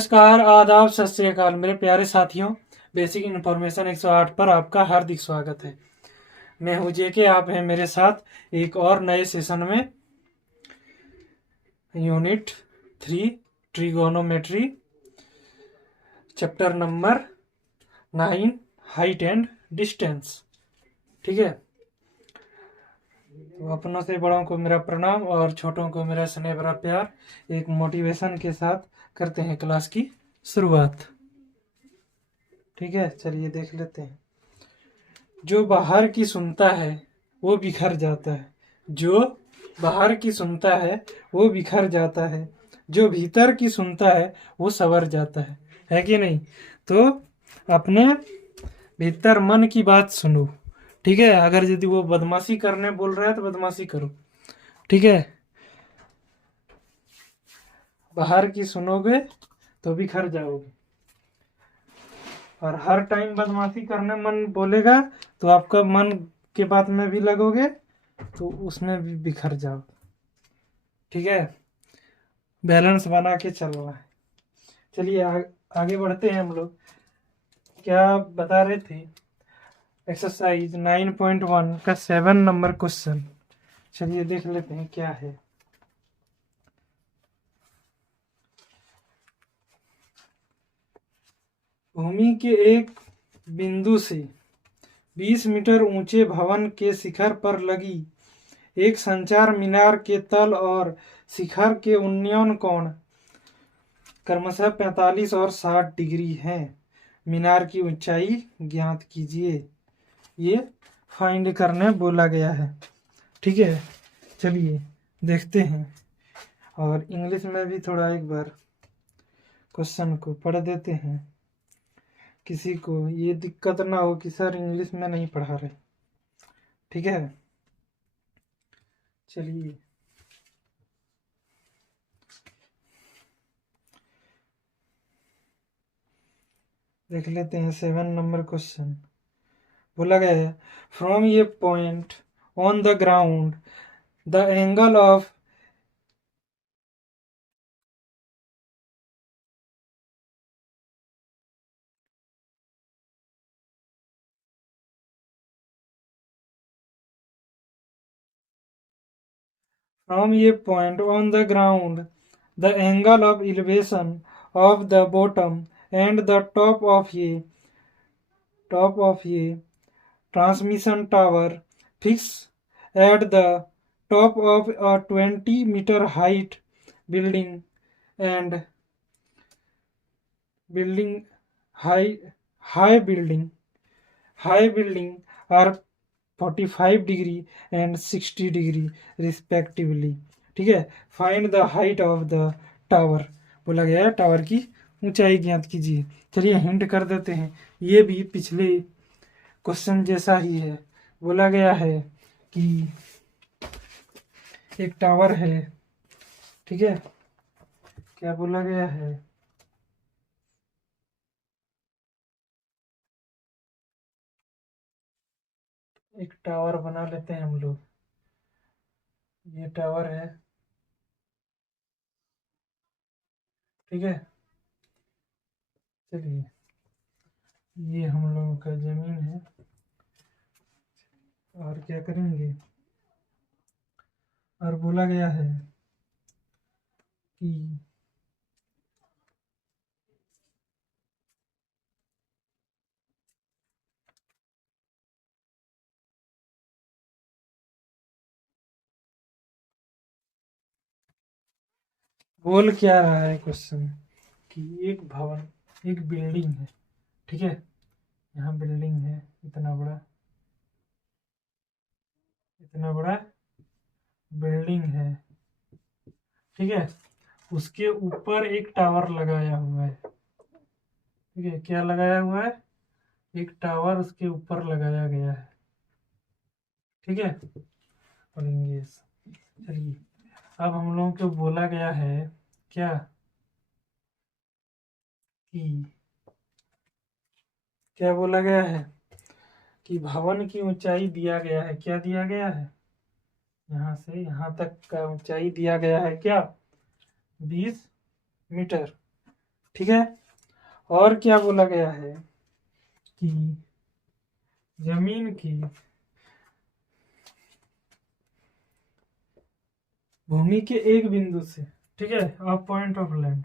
नमस्कार, आदाब, सत श्री अकाल मेरे प्यारे साथियों। बेसिक इन्फॉर्मेशन 108 पर आपका हार्दिक स्वागत है। मैं हूं जेके, आप हैं मेरे साथ एक और नए सेशन में। Unit 3 trigonometry, chapter number 9 height and distance. ठीक है, तो अपनों से बड़ों को मेरा प्रणाम और छोटों को मेरा स्नेह भरा प्यार। एक मोटिवेशन के साथ करते हैं क्लास की शुरुआत। ठीक है, चलिए देख लेते हैं। जो बाहर की सुनता है वो बिखर जाता है। जो बाहर की सुनता है वो बिखर जाता है। जो भीतर की सुनता है वो संवर जाता है कि नहीं? तो अपने भीतर मन की बात सुनो। ठीक है, अगर यदि वो बदमाशी करने बोल रहा है तो बदमाशी करो। ठीक है, बाहर की सुनोगे तो बिखर जाओगे, और हर टाइम बदमाशी करने मन बोलेगा तो आपका मन के बात में भी लगोगे तो उसमें भी बिखर जाओ। ठीक है, बैलेंस बना के चलना है। चलिए आगे बढ़ते हैं हम लोग। क्या बता रहे थे? एक्सरसाइज 9.1 का 7 नंबर क्वेश्चन। चलिए देख लेते हैं क्या है। भूमि के एक बिंदु से 20 मीटर ऊंचे भवन के शिखर पर लगी एक संचार मीनार के तल और शिखर के उन्नयन कोण क्रमशः 45 और 60 डिग्री हैं। मीनार की ऊंचाई ज्ञात कीजिए। ये फाइंड करने बोला गया है। ठीक है, चलिए देखते हैं, और इंग्लिश में भी थोड़ा एक बार क्वेश्चन को पढ़ देते हैं। किसी को ये दिक्कत ना हो कि सर इंग्लिश में नहीं पढ़ा रहे। ठीक है, चलिए देख लेते हैं। 7 नंबर क्वेश्चन बोला गया है, फ्रॉम ये point on the ground the angle of from a point on the ground, the angle of elevation of the bottom and the top of a transmission tower fixed at the top of a 20-meter height building and building high high building high building are 45 degree and 60 degree respectively. ठीक है, find the height of the tower बोला गया है, tower की ऊंचाई ज्ञात कीजिए। चलिए हिंट कर देते हैं, ये भी पिछले क्वेश्चन जैसा ही है। बोला गया है कि एक टावर है। ठीक है, क्या बोला गया है? एक टावर बना लेते हैं हम लोग। ये टावर है। ठीक है, चलिए ये हम लोगों का जमीन है, और क्या करेंगे, और बोला गया है कि बोल क्या रहा है क्वेश्चन कि एक भवन, एक बिल्डिंग है। ठीक है, यहाँ बिल्डिंग है, इतना बड़ा बिल्डिंग है। ठीक है, उसके ऊपर एक टावर लगाया हुआ है। ठीक है, क्या लगाया हुआ है? एक टावर उसके ऊपर लगाया गया है। ठीक है, पढ़ेंगे। चलिए अब हम लोगों को बोला गया है क्या कि क्या बोला गया है कि भवन की ऊंचाई दिया गया है। क्या दिया गया है? यहाँ से यहाँ तक का ऊंचाई दिया गया है क्या? 20 मीटर। ठीक है। और क्या बोला गया है कि जमीन की भूमि के एक बिंदु से, ठीक है, ऑफ पॉइंट ऑफ लैंड,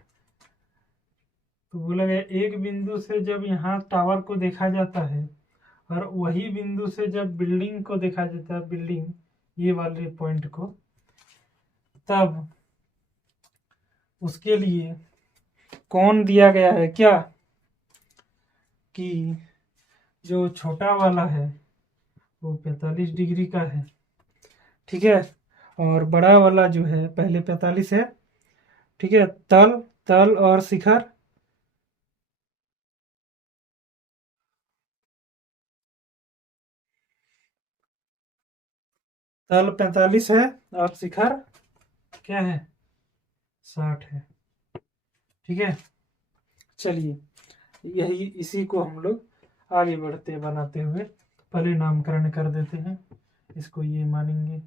तो बोला गया एक बिंदु से जब यहाँ टावर को देखा जाता है और वही बिंदु से जब बिल्डिंग को देखा जाता है, बिल्डिंग ये वाले पॉइंट को, तब उसके लिए कौन दिया गया है क्या कि जो छोटा वाला है वो 45 डिग्री का है, ठीक है, और बड़ा वाला जो है पहले 45 है, ठीक है, तल तल और शिखर तल 45 है और शिखर क्या है 60 है, ठीक है। चलिए यही इसी को हम लोग आगे बढ़ते बनाते हुए पहले नामकरण कर देते हैं। इसको ये मानेंगे,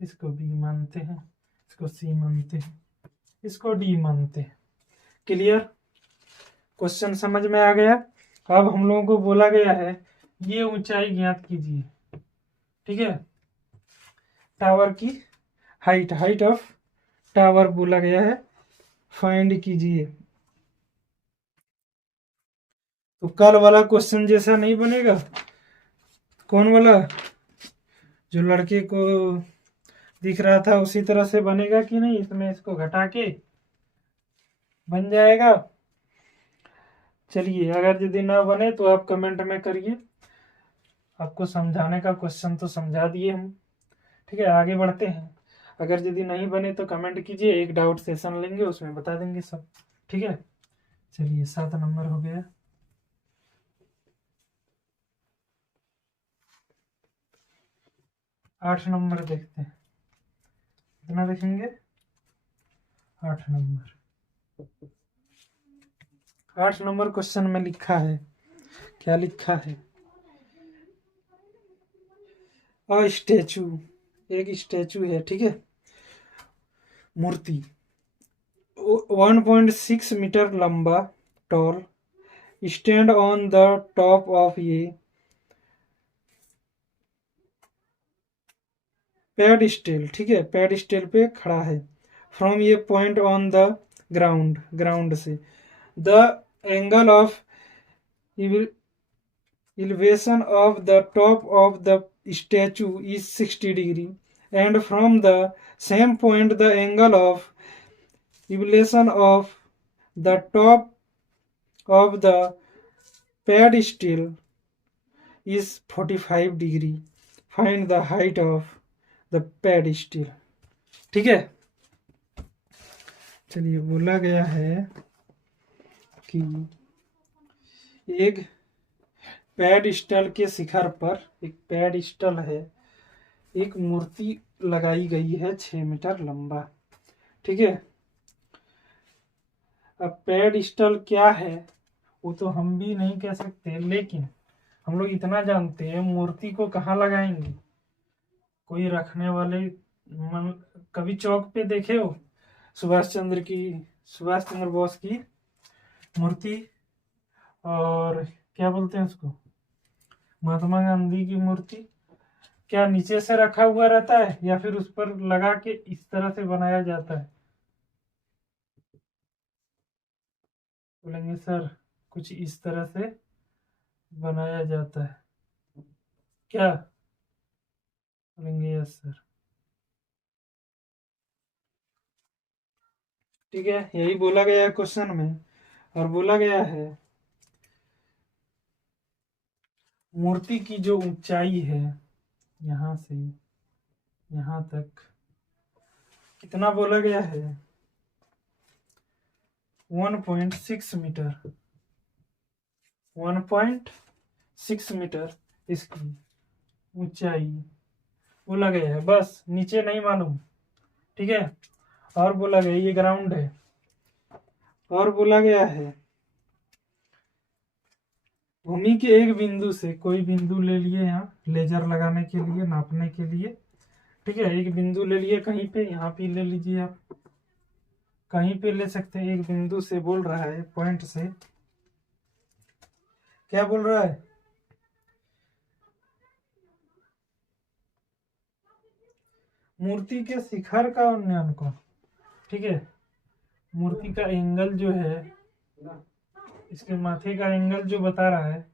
इसको बी मानते हैं, इसको सी मानते हैं, इसको डी मानते हैं। क्लियर? क्वेश्चन समझ में आ गया। अब हम लोगों को बोला गया है ये ऊंचाई ज्ञात कीजिए, ठीक है, टावर की हाइट, हाइट ऑफ टावर बोला गया है, फाइंड कीजिए। तो कल वाला क्वेश्चन जैसा नहीं बनेगा, कौन वाला जो लड़के को दिख रहा था उसी तरह से बनेगा कि नहीं, इसमें इसको घटा के बन जाएगा। चलिए अगर यदि ना बने तो आप कमेंट में करिए, आपको समझाने का क्वेश्चन तो समझा दिए हम, ठीक है। आगे बढ़ते हैं, अगर यदि नहीं बने तो कमेंट कीजिए, एक डाउट सेशन लेंगे उसमें बता देंगे सब, ठीक है। चलिए 7 नंबर हो गया। 8 नंबर देखते हैं, कितना देखेंगे 8 नंबर। 8 नंबर क्वेश्चन में लिखा है, क्या लिखा है, अ स्टैचू, एक स्टैचू है, ठीक है, मूर्ति 1.6 मीटर लंबा, tall, stand on the top of ये पेडिस्टल, ठीक है, पेडिस्टल पे खड़ा है, फ्रॉम ये point on the ground, ground से the angle of elevation of the top of the statue is 60 degree, and from the same point the angle of elevation of the top of the pedestal is 45 degree. Find the height of the pedestal, ठीक है। चलिए बोला गया है कि एक pedestal के शिखर पर, एक पेडिस्टल है, एक मूर्ति लगाई गई है 6 मीटर लंबा, ठीक है। अब पेडिस्टल क्या है वो तो हम भी नहीं कह सकते, लेकिन हम लोग इतना जानते हैं मूर्ति को कहाँ लगाएंगे, कोई रखने वाले कभी चौक पे देखे हो सुभाष चंद्र बोस की मूर्ति, और क्या बोलते हैं उसको, महात्मा गांधी की मूर्ति, क्या नीचे से रखा हुआ रहता है या फिर उस पर लगा के इस तरह से बनाया जाता है? बोलेंगे सर कुछ इस तरह से बनाया जाता है क्या? बोलेंगे यस सर, ठीक है, यही बोला गया है क्वेश्चन में। और बोला गया है मूर्ति की जो ऊंचाई है यहाँ से यहाँ तक कितना बोला गया है, 1.6 मीटर, 1.6 मीटर इसकी ऊंचाई बोला गया है, बस नीचे नहीं मालूम, ठीक है। और बोला गया ये ग्राउंड है, और बोला गया है भूमि के एक बिंदु से, कोई बिंदु ले लिए यहाँ लेजर लगाने के लिए, नापने के लिए, ठीक है, एक बिंदु ले लिए कहीं पे, यहाँ पे ले लीजिए आप, कहीं पे ले सकते हैं, एक बिंदु से बोल रहा है, पॉइंट से। क्या बोल रहा है? मूर्ति के शिखर का उन्नयन को, ठीक है। मूर्ति का एंगल जो है, इसके माथे का एंगल जो बता रहा है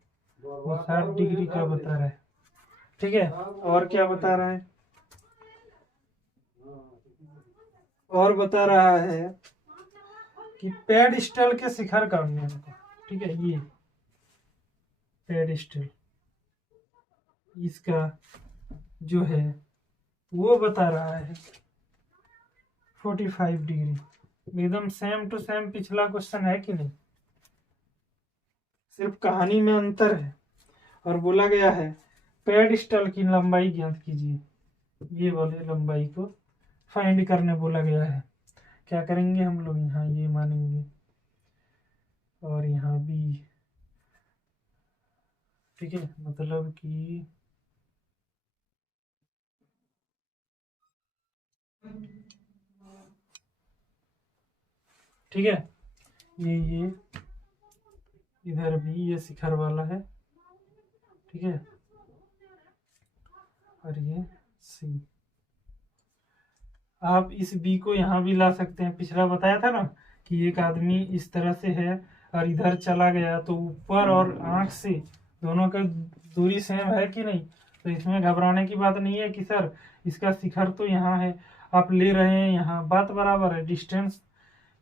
वो 60 डिग्री का बता रहा है, ठीक है। और क्या बता रहा है? और बता रहा है कि पेडिस्टल के शिखर का उन्नयन को, ठीक है। ये पेडिस्टल इसका जो है वो बता रहा है 45 डिग्री। एकदम सेम टू सेम पिछला क्वेश्चन है कि नहीं, सिर्फ कहानी में अंतर है। और बोला गया है पेडिस्टल की लंबाई ज्ञात कीजिए, ये वाले लंबाई को फाइंड करने बोला गया है। क्या करेंगे हम लोग, यहाँ ये मानेंगे और यहाँ भी, ठीक है। मतलब कि ठीक है, ये इधर भी ये शिखर वाला है, ठीक है। और ये सी, आप इस बी को यहाँ भी ला सकते हैं। पिछला बताया था ना कि एक आदमी इस तरह से है और इधर चला गया, तो ऊपर और आंख से दोनों का दूरी सेम है कि नहीं। तो इसमें घबराने की बात नहीं है कि सर इसका शिखर तो यहाँ है, आप ले रहे हैं यहाँ, बात बराबर है। डिस्टेंस,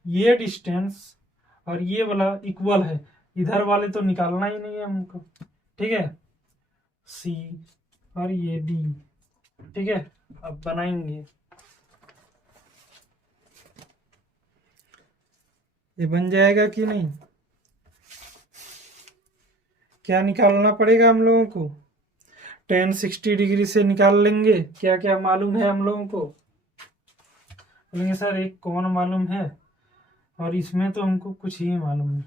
ये डिस्टेंस और ये वाला इक्वल है, इधर वाले तो निकालना ही नहीं है हमको, ठीक है। सी और ये डी, ठीक है। अब बनाएंगे, ये बन जाएगा कि नहीं। क्या निकालना पड़ेगा हम लोगों को, tan 60 डिग्री से निकाल लेंगे। क्या क्या मालूम है हम लोगों को, बोलेंगे सर एक कौन मालूम है, और इसमें तो हमको कुछ ही मालूम नहीं,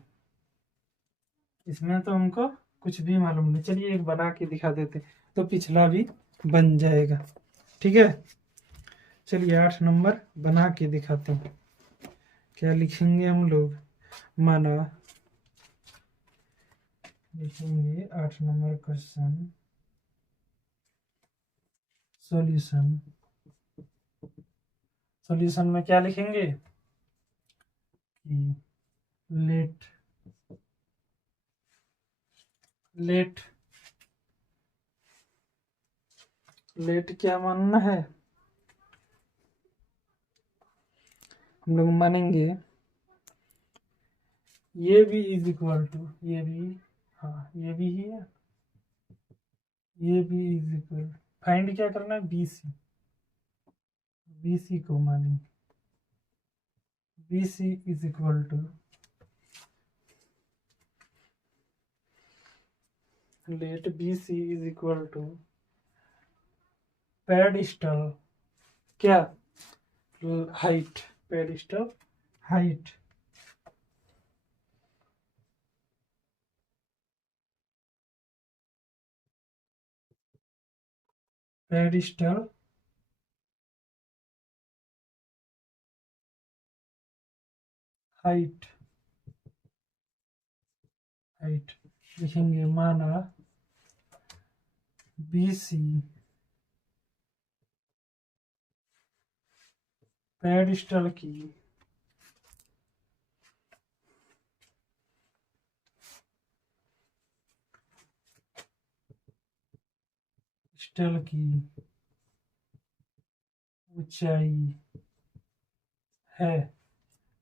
इसमें तो हमको कुछ भी मालूम नहीं। चलिए एक बना के दिखा देते, तो पिछला भी बन जाएगा, ठीक है। चलिए 8 नंबर बना के दिखाते हैं। क्या लिखेंगे हम लोग, माना लिखेंगे 8 नंबर क्वेश्चन सॉल्यूशन। सॉल्यूशन में क्या लिखेंगे कि लेट क्या मानना है, हम लोग मानेंगे ये भी इज इक्वल टू, ये भी, हाँ ये भी ही है, ये भी इज इक्वल, फाइंड क्या करना है, बीसी को मानेंगे, BC is equal to let BC is equal to pedestal क्या height, pedestal height, pedestal height लिखेंगे, माना बीसी पेडिस्टल की स्टल की ऊंचाई है,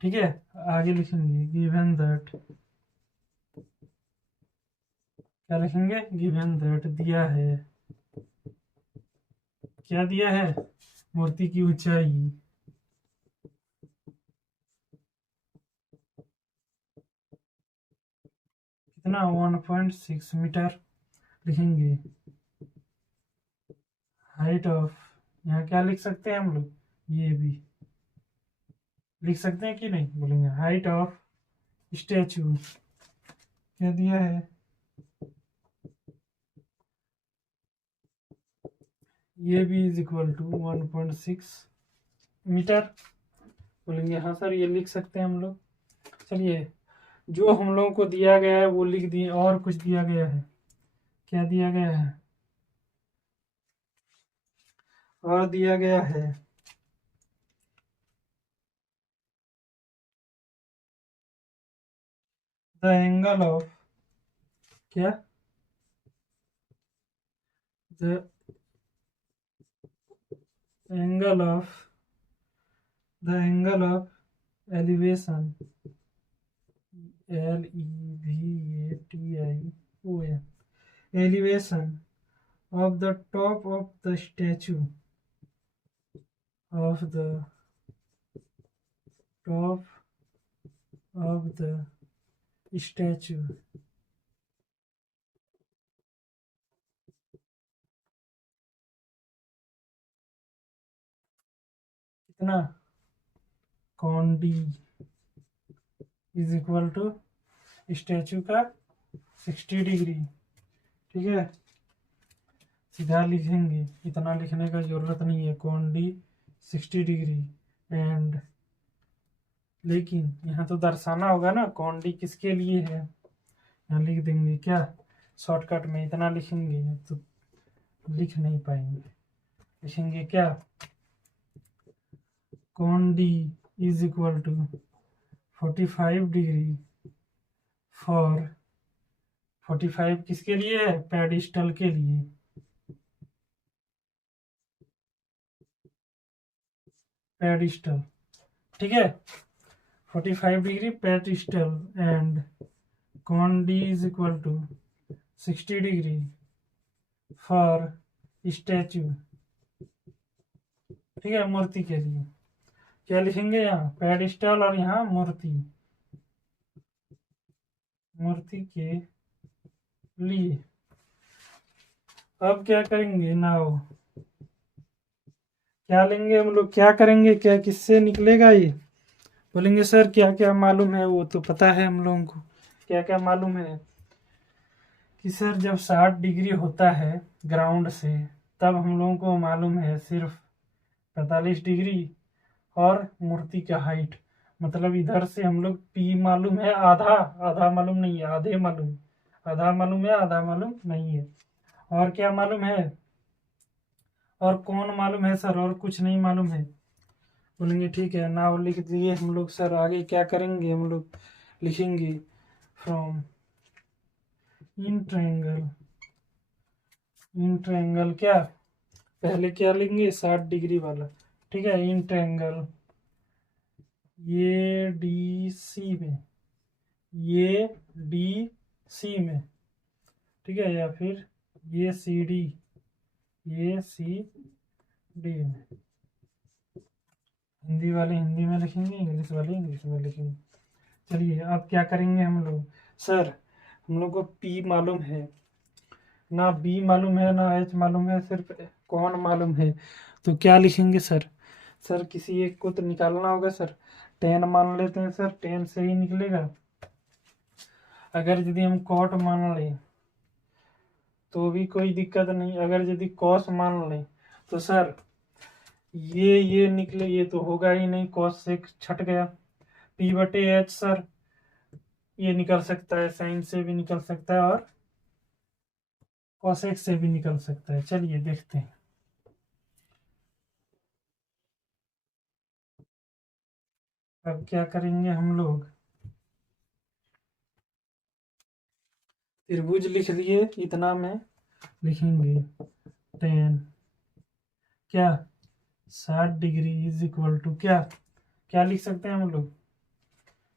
ठीक है। आगे लिखेंगे गिवन दैट, क्या लिखेंगे, गिवन दैट दिया है, क्या दिया है, मूर्ति की ऊंचाई कितना, 1.6 मीटर। लिखेंगे हाइट ऑफ, यहाँ क्या लिख सकते हैं हम लोग, ये भी लिख सकते हैं कि नहीं, बोलेंगे हाइट ऑफ स्टैचू क्या दिया है, ये भी इज इक्वल टू 1.6 मीटर। बोलेंगे हाँ सर ये लिख सकते हैं हम लोग। चलिए, जो हम लोगों को दिया गया है वो लिख दिए, और कुछ दिया गया है, क्या दिया गया है, और दिया गया है द एंगल ऑफ, क्या, the angle of, the angle of elevation, Levation, elevation of the top of the statue, of the top of the statue, कितना, कौंडी इज इक्वल टू स्टैचू का 60 डिग्री। ठीक है, सीधा लिखेंगे, इतना लिखने का जरूरत नहीं है, कौंडी 60 डिग्री एंड, लेकिन यहाँ तो दर्शाना होगा ना कौंडी किसके लिए है, यहाँ लिख देंगे क्या, शॉर्टकट में इतना लिखेंगे तो लिख नहीं पाएंगे, लिखेंगे क्या, कौंडी is equal to 45 degree for, 45 किसके लिए है, पेडिस्टल के लिए, पेडिस्टल। ठीक है, 45 डिग्री पेडिस्टल एंड कौंडी is equal to 60 degree for statue. ठीक है, मूर्ति के लिए क्या लिखेंगे, यहाँ पेडिस्टल और यहाँ मूर्ति, मूर्ति के लिए। अब क्या करेंगे, नाउ क्या लेंगे हम लोग, क्या करेंगे, क्या किससे निकलेगा ये, बोलेंगे सर क्या क्या मालूम है, वो तो पता है हम लोगों को, क्या क्या मालूम है कि सर जब 60 डिग्री होता है ग्राउंड से, तब हम लोगों को मालूम है सिर्फ 45 डिग्री, और मूर्ति का हाइट, मतलब इधर से हम लोग पी मालूम है आधा, आधा मालूम नहीं है, आधे मालूम, आधा मालूम है आधा मालूम नहीं है, और क्या मालूम है, और कौन मालूम है सर, और कुछ नहीं मालूम है, बोलेंगे ठीक है नाव लिख दिए हम लोग, सर आगे क्या करेंगे, हम लोग लिखेंगे from in triangle, in triangle क्या, पहले क्या लेंगे 60 डिग्री वाला, ठीक है, इन ट्रायंगल ये डी सी में, ये डी सी में, ठीक है, या फिर ये सी डी, ये सी डी में, हिंदी वाले हिंदी में लिखेंगे, इंग्लिश वाले इंग्लिश में लिखेंगे। चलिए अब क्या करेंगे हम लोग, सर हम लोग को पी मालूम है ना, बी मालूम है ना, एच मालूम है, सिर्फ कौन मालूम है, तो क्या लिखेंगे सर, सर किसी एक को तो निकालना होगा सर, 10 मान लेते हैं सर, 10 से ही निकलेगा, अगर यदि हम कॉट मान लें तो भी कोई दिक्कत नहीं, अगर यदि कॉस मान लें तो सर ये निकले, ये तो होगा ही नहीं, कॉस से छट गया, पी बटे एच सर ये निकल सकता है, साइन से भी निकल सकता है और कॉसेक से भी निकल सकता है। चलिए देखते हैं, अब क्या करेंगे हम लोग, त्रिभुज लिख लिए, इतना में लिखेंगे 10 क्या 60 डिग्री इज इक्वल टू क्या, क्या लिख सकते हैं हम लोग,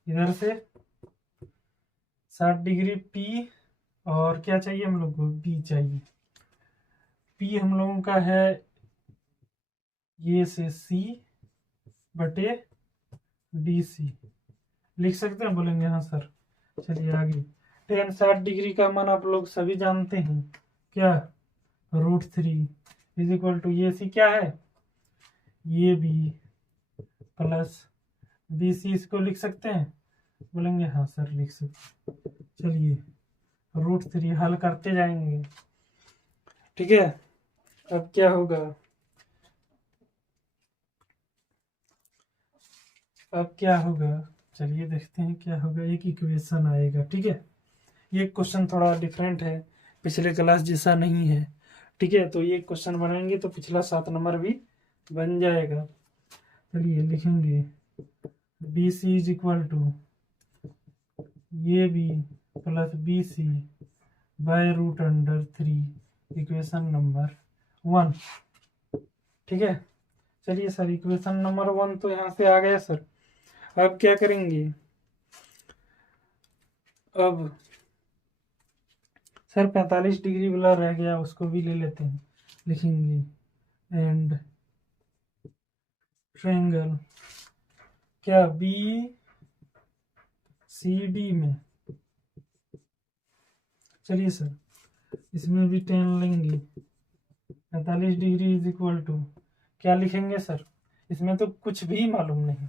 इधर से 60 डिग्री पी, और क्या चाहिए हम लोग को, बी चाहिए, पी हम लोगों का है ये से सी बटे डी सी, लिख सकते हैं, बोलेंगे हाँ सर। चलिए आगे, 10 60 डिग्री का मान आप लोग सभी जानते हैं, क्या, √3 इज इक्वल टू ये सी क्या है, ये बी प्लस बी सी, इसको लिख सकते हैं, बोलेंगे हाँ सर लिख सकते। चलिए √3 हल करते जाएंगे, ठीक है, अब क्या होगा, अब क्या होगा, चलिए देखते हैं क्या होगा। एक इक्वेशन आएगा, ठीक है। ये क्वेश्चन थोड़ा डिफरेंट है, पिछले क्लास जैसा नहीं है, ठीक है। तो ये क्वेश्चन बनाएंगे तो पिछला 7 नंबर भी बन जाएगा। चलिए लिखेंगे B C is equal to A B plus B C by root under 3, equation number 1, ठीक है। चलिए सर, इक्वेशन नंबर 1 तो यहाँ से आ गया सर। अब क्या करेंगे, अब सर 45 डिग्री वाला रह गया, उसको भी ले लेते हैं। लिखेंगे एंड ट्रायंगल क्या बी सी डी में, चलिए सर इसमें भी 10 लेंगे। 45 डिग्री इज इक्वल टू क्या लिखेंगे सर, इसमें तो कुछ भी मालूम नहीं,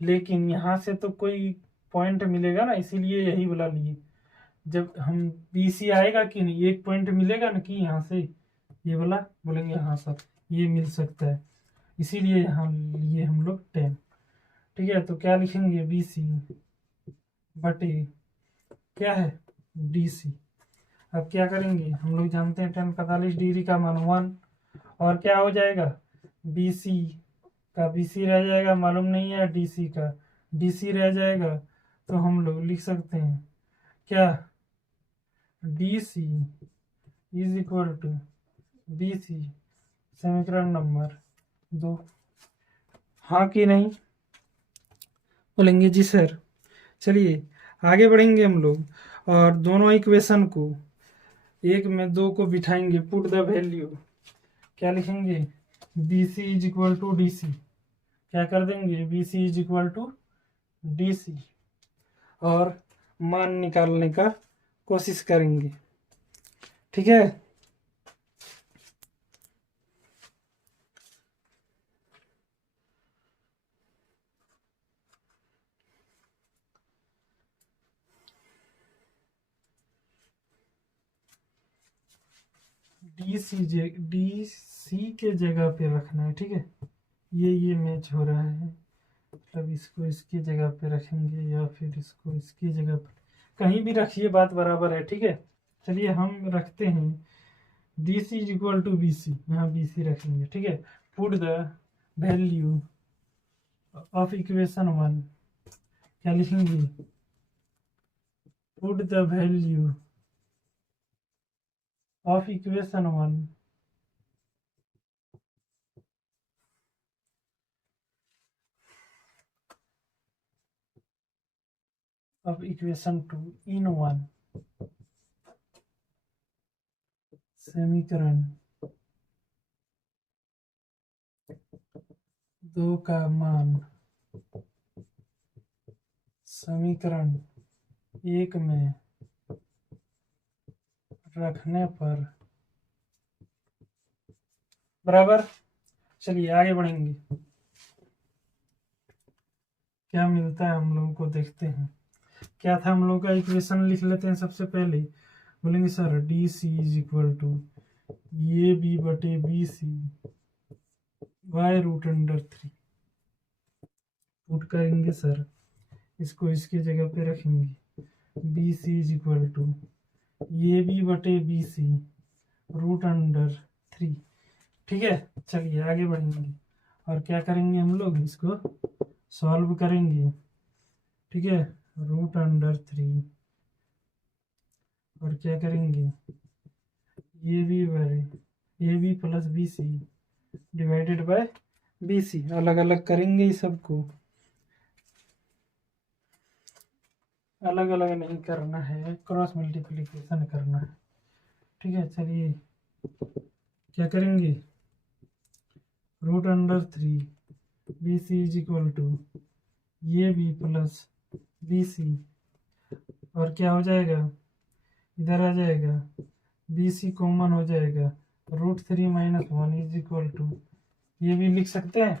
लेकिन यहाँ से तो कोई पॉइंट मिलेगा ना, इसीलिए यही बोला लिए। जब हम बी सी आएगा कि नहीं, एक पॉइंट मिलेगा ना कि यहाँ से ये वाला बोलेंगे हाँ सर ये मिल सकता है, इसीलिए यहाँ लिए हम लोग 10, ठीक है। तो क्या लिखेंगे बी सी बटे क्या है डी सी। अब क्या करेंगे, हम लोग जानते हैं 10 45 डिग्री का मान 1, और क्या हो जाएगा बी सी का बी सी रह जाएगा, मालूम नहीं है डी सी का डी सी रह जाएगा। तो हम लोग लिख सकते हैं क्या D C is equal to B C, समीकरण नंबर 2, हाँ कि नहीं, बोलेंगे जी सर। चलिए आगे बढ़ेंगे हम लोग, और दोनों इक्वेशन को एक में 2 को बिठाएंगे, पुट द वैल्यू, क्या लिखेंगे B C is equal to D C, क्या कर देंगे B C is equal to D C, और मान निकालने का कोशिश करेंगे, ठीक है। डी सी के जगह पे रखना है, ठीक है। ये मैच हो रहा है, मतलब इसको इसकी जगह पे रखेंगे या फिर इसको इसकी जगह पर, कहीं भी रखिए बात बराबर है, ठीक है। चलिए हम रखते हैं D C is equal to B C, यहाँ बी सी रखेंगे, ठीक है। Put the value of equation 1, क्या लिखेंगे put the value of equation 1 of equation 2 in 1, समीकरण 2 का मान समीकरण 1 में रखने पर बराबर। चलिए आगे बढ़ेंगे, क्या मिलता है हम लोगों को देखते हैं। क्या था हम लोग का, इक्वेशन लिख लेते हैं सबसे पहले। बोलेंगे sir D C is equal to A B बटे B C Y root under 3, put करेंगे सर, इसको इसकी जगह पे रखेंगे B C is equal to A B बटे बी सी रूट अंडर 3, ठीक है। चलिए आगे बढ़ेंगे, और क्या करेंगे हम लोग इसको सॉल्व करेंगे, ठीक है। रूट अंडर 3, और क्या करेंगे A B plus B C divided by B C, अलग अलग करेंगे इस सबको, अलग अलग नहीं करना है, क्रॉस मल्टीप्लिकेशन करना है, ठीक है। चलिए क्या करेंगे root under 3 B C is equal to A B plus B C, और क्या हो जाएगा इधर आ जाएगा बी सी कॉमन हो जाएगा, root 3 minus 1 is equal to, ये भी लिख सकते हैं,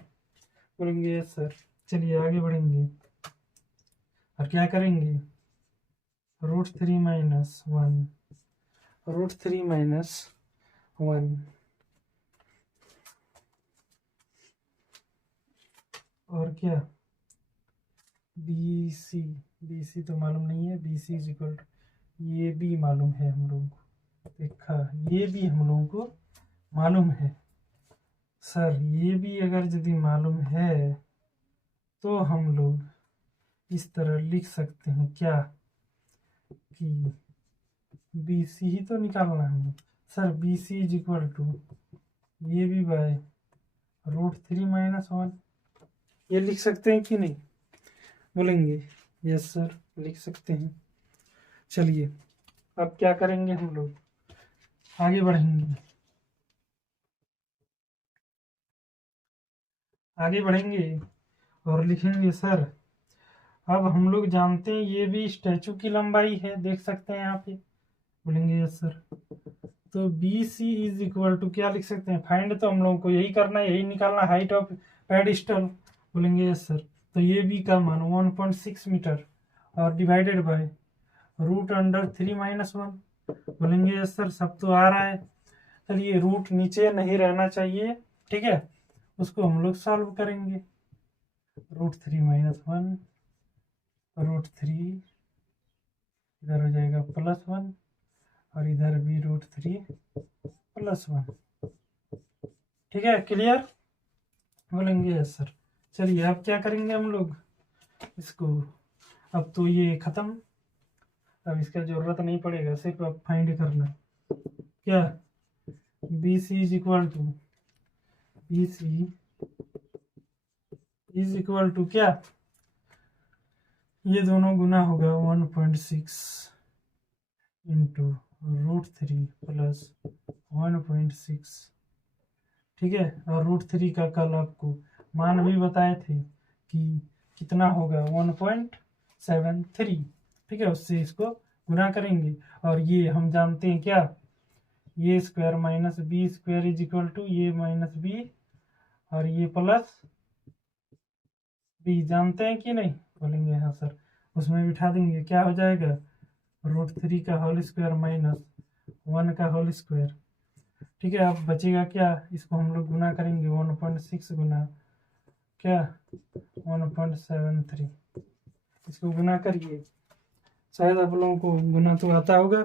बोलेंगे यस सर। चलिए आगे बढ़ेंगे, और क्या करेंगे रूट 3 माइनस 1, रूट 3 माइनस 1, और क्या बी सी, बी सी तो मालूम नहीं है, B C is equal to, ये भी मालूम है हम लोगों को, देखा, ये भी हम लोगों को मालूम है। सर ये भी अगर यदि मालूम है तो हम लोग इस तरह लिख सकते हैं क्या, कि बी सी ही तो निकालना है sir, B C is equal to ये भी बाय √3 - 1, ये लिख सकते हैं कि नहीं, बोलेंगे यस सर लिख सकते हैं। चलिए अब क्या करेंगे, हम लोग आगे बढ़ेंगे, आगे बढ़ेंगे और लिखेंगे सर, अब हम लोग जानते हैं ये भी स्टैचू की लंबाई है, देख सकते हैं यहाँ पे, बोलेंगे यस सर। तो B C is equal to क्या लिख सकते हैं, फाइंड तो हम लोगों को यही करना है, यही निकालना, हाइट ऑफ पेडिस्टल, बोलेंगे यस सर। तो ये बी का मान 1.6 मीटर और डिवाइडेड बाय √3 - 1, बोलेंगे यस सर, सब तो आ रहा है। चलिए रूट नीचे नहीं रहना चाहिए, ठीक है, उसको हम लोग सॉल्व करेंगे। √3 - 1, √3 इधर हो जाएगा +1 और इधर भी √3 +1, ठीक है, क्लियर, बोलेंगे यस सर। चलिए अब क्या करेंगे हम लोग इसको, अब तो ये खत्म, अब इसका जरूरत नहीं पड़ेगा, सिर्फ अब फाइंड करना क्या, B C is equal to, B C is equal to क्या, ये दोनों गुना होगा 1.6 इंटू √3 प्लस 1.6, ठीक है, और √3 का कल आपको मान भी बताए थे कि कितना होगा 1.73, ठीक है, उससे इसको गुना करेंगे। और ये हम जानते हैं क्या, ये square minus B square is equal to ये माइनस बी और ये प्लस बी, जानते हैं कि नहीं, बोलेंगे हाँ सर, उसमें बिठा देंगे, क्या हो जाएगा √3 का होल स्क्वायर माइनस 1 का होल स्क्वायर, ठीक है। अब बचेगा क्या, इसको हम लोग गुना करेंगे, 1.6 गुना क्या 1.73, इसको गुना करिए, शायद आप लोगों को गुना तो आता होगा,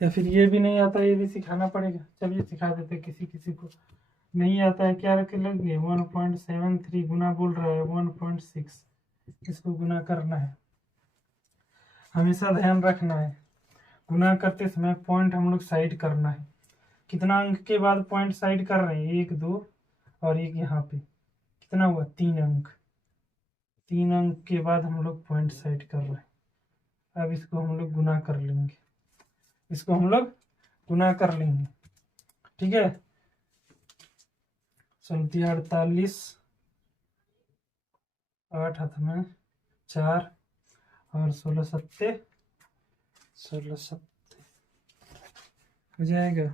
या फिर ये भी नहीं आता, ये भी सिखाना पड़ेगा, चलिए सिखा देते, किसी किसी को नहीं आता है, क्या रख लेंगे 1.73 गुना बोल रहा है 1.6, इसको गुना करना है, हमेशा ध्यान रखना है, गुना करते समय पॉइंट हम लोग साइड करना है, कितना अंक के बाद पॉइंट साइड कर रहे हैं, 1 2 और एक यहाँ पे, कितना हुआ 3 अंक, 3 अंक के बाद हम लोग पॉइंट साइड कर रहे हैं। अब इसको हम लोग गुना कर लेंगे, इसको हम लोग गुना कर लेंगे, ठीक है, 48 8 हाथ में 4 और 16 सत्ते 16 सत्ते हो जाएगा,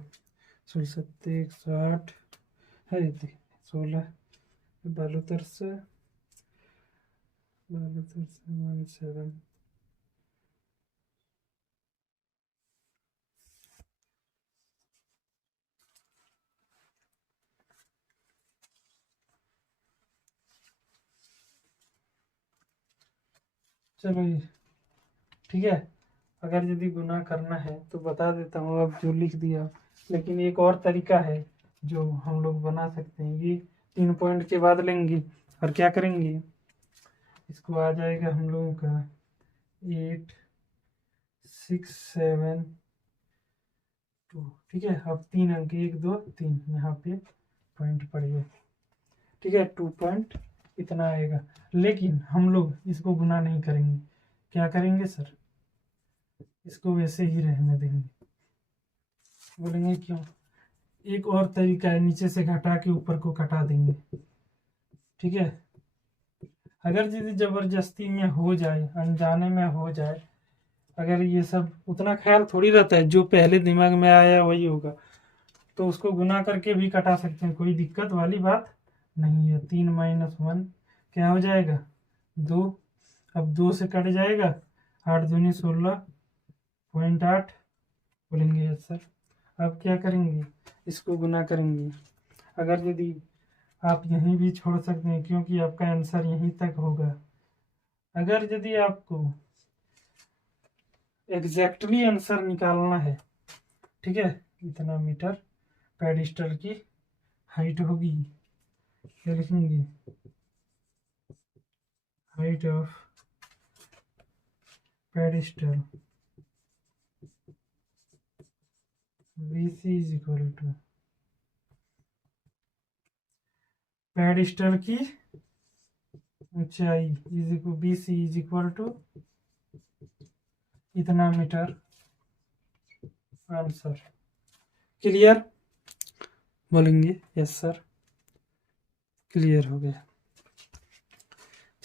16 सत्ते 108 है, 16 12 से 17, चलो ये ठीक है। अगर यदि गुना करना है तो बता देता हूँ, अब जो लिख दिया, लेकिन एक और तरीका है जो हम लोग बना सकते हैं, ये 3 पॉइंट के बाद लेंगे और क्या करेंगे, इसको आ जाएगा हम लोगों का 8 6 7 2, ठीक है, अब 3 अंक 1 2 3 यहाँ पे पॉइंट पड़ेगा, ठीक है, 2 पॉइंट इतना आएगा, लेकिन हम लोग इसको गुना नहीं करेंगे, क्या करेंगे सर, इसको वैसे ही रहने देंगे, बोलेंगे क्यों, एक और तरीका है, नीचे से घटा के ऊपर को कटा देंगे, ठीक है, अगर यदि जबरदस्ती में हो जाए, अनजाने में हो जाए, अगर ये सब उतना ख्याल थोड़ी रहता है, जो पहले दिमाग में आया वही होगा, तो उसको गुना करके भी कटा सकते हैं, कोई दिक्कत वाली बात नहीं है। 3 - 1 क्या हो जाएगा 2, अब 2 से कट जाएगा, 8 दूनी 16.8, बोलेंगे यस सर। अब क्या करेंगे, इसको गुना करेंगे, अगर यदि आप यहीं भी छोड़ सकते हैं क्योंकि आपका आंसर यहीं तक होगा, अगर यदि आपको एग्जैक्टली आंसर निकालना है, ठीक है, इतना मीटर पेडिस्टल की हाइट होगी, क्या लिखेंगे, height of pedestal BC is equal to pedestal की ऊंचाई is equal BC is equal to इतना मीटर। आंसर क्लियर बोलेंगे? यस सर, क्लियर हो गया।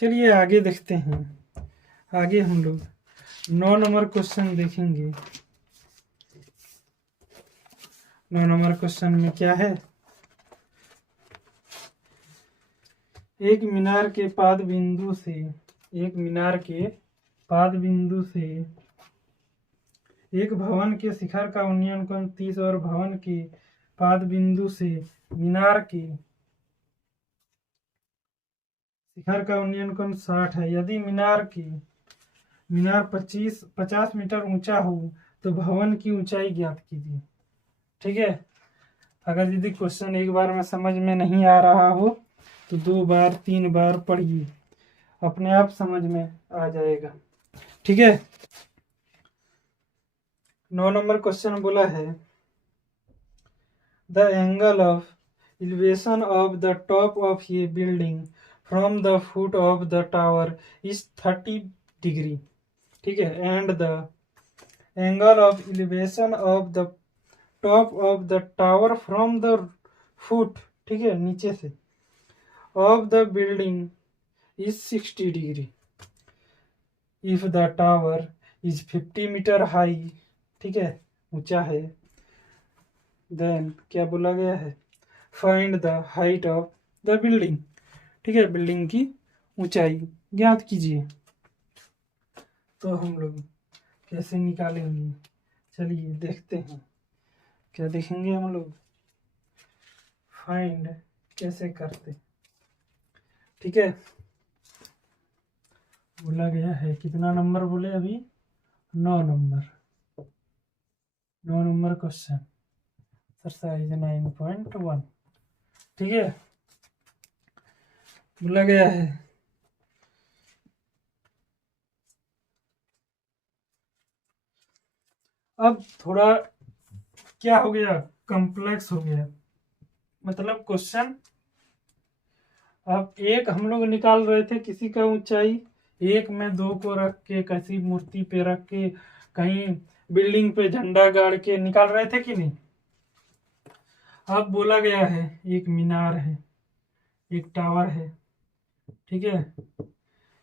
चलिए आगे देखते हैं। आगे हम लोग 9 नंबर क्वेश्चन देखेंगे। 9 नंबर क्वेश्चन में क्या है, एक मीनार के पाद बिंदु से, एक मीनार के पाद बिंदु से एक भवन के शिखर का उन्नयन कोण 30 और भवन के पाद बिंदु से मीनार के शिखर का उन्नयन कोण 60 है। यदि मीनार 50 मीटर ऊंचा हो तो भवन की ऊंचाई ज्ञात कीजिए। ठीक है, अगर यदि क्वेश्चन एक बार में समझ में नहीं आ रहा हो तो 2 बार 3 बार पढ़िए, अपने आप समझ में आ जाएगा। ठीक है, 9 नंबर क्वेश्चन बोला है, the angle of elevation of the top of ये building from the foot of the tower is 30 degree. ठीक है, and the angle of elevation of the top of the tower from the foot, ठीक है, नीचे से, of the building is 60 degree if the tower is 50 metre high. ठीक है, ऊंचा है। देन क्या बोला गया है, find the height of the building. ठीक है, बिल्डिंग की ऊंचाई ज्ञात कीजिए। तो हम लोग कैसे निकालेंगे, चलिए देखते हैं। क्या देखेंगे हम लोग, फाइंड कैसे करते। ठीक है, बोला गया है, कितना नंबर बोले अभी, 9 नंबर, 9 नंबर क्वेश्चन, एक्सरसाइज 9.1। ठीक है, बोला गया है, अब थोड़ा क्या हो गया, कॉम्प्लेक्स हो गया। मतलब क्वेश्चन, अब एक हम लोग निकाल रहे थे किसी का ऊंचाई, एक में 2 को रख के, किसी मूर्ति पे रख के, कहीं बिल्डिंग पे झंडा गाड़ के निकाल रहे थे कि नहीं। अब बोला गया है, एक मीनार है, एक टावर है, ठीक है,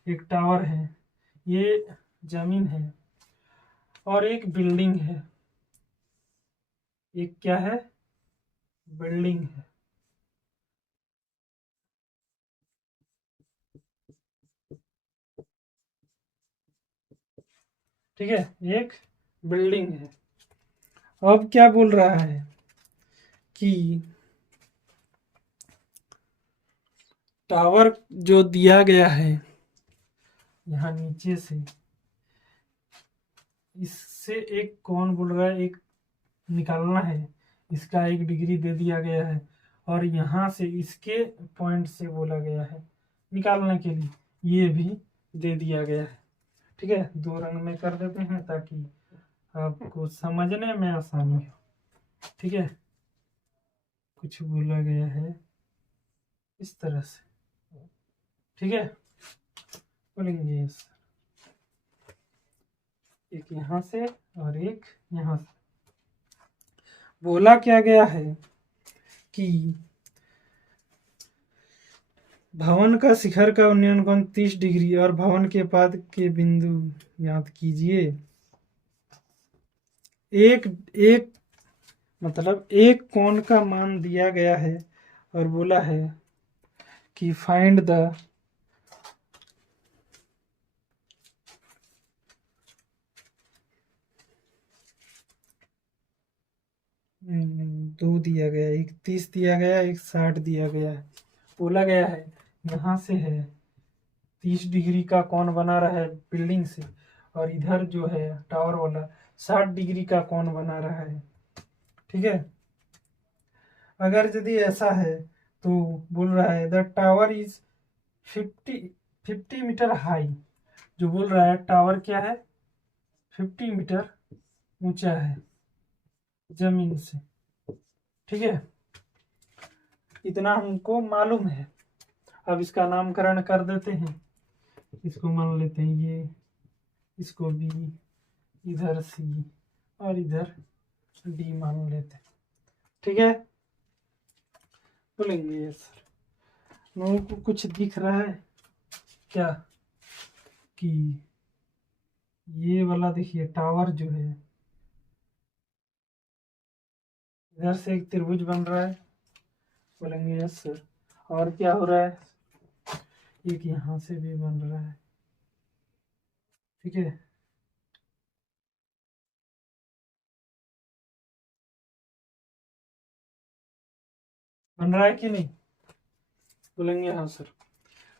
एक टावर है, ये जमीन है, और एक बिल्डिंग है, एक क्या है, बिल्डिंग है। ठीक है, एक बिल्डिंग है। अब क्या बोल रहा है कि टावर जो दिया गया है यहाँ नीचे से, इससे एक कौन बोल रहा है, एक निकालना है, इसका 1 डिग्री दे दिया गया है, और यहाँ से इसके पॉइंट से बोला गया है निकालने के लिए, ये भी दे दिया गया है। ठीक है, 2 रंग में कर देते हैं ताकि आपको समझने में आसानी हो। ठीक है, कुछ बोला गया है इस तरह से। ठीक है, बोलेंगे एक यहाँ से और एक यहाँ से। बोला क्या गया है कि भवन का शिखर का उन्नयन कोण 30 डिग्री और भवन के पाद के बिंदु याद कीजिए। एक एक मतलब एक कोण का मान दिया गया है और बोला है कि फाइंड द नहीं 2 दिया गया, एक 30 दिया गया, एक 60 दिया गया है। बोला गया है यहाँ से है 30 डिग्री का कोण बना रहा है बिल्डिंग से, और इधर जो है टावर वाला 60 डिग्री का कोण बना रहा है। ठीक है, अगर यदि ऐसा है तो बोल रहा है the tower is 50 metre high. जो बोल रहा है टावर क्या है, 50 मीटर ऊंचा है जमीन से। ठीक है, इतना हमको मालूम है। अब इसका नामकरण कर देते हैं। इसको मान लेते हैं ये, इसको बी, इधर सी और इधर डी मान लेते हैं। ठीक है, बोलेंगे ये सर लोगों को कुछ दिख रहा है क्या कि ये वाला देखिए टावर जो है, इधर से एक त्रिभुज बन रहा है। बोलेंगे यस सर। और क्या हो रहा है, एक यहाँ से भी बन रहा है। ठीक है, बन रहा है कि नहीं, बोलेंगे हाँ सर।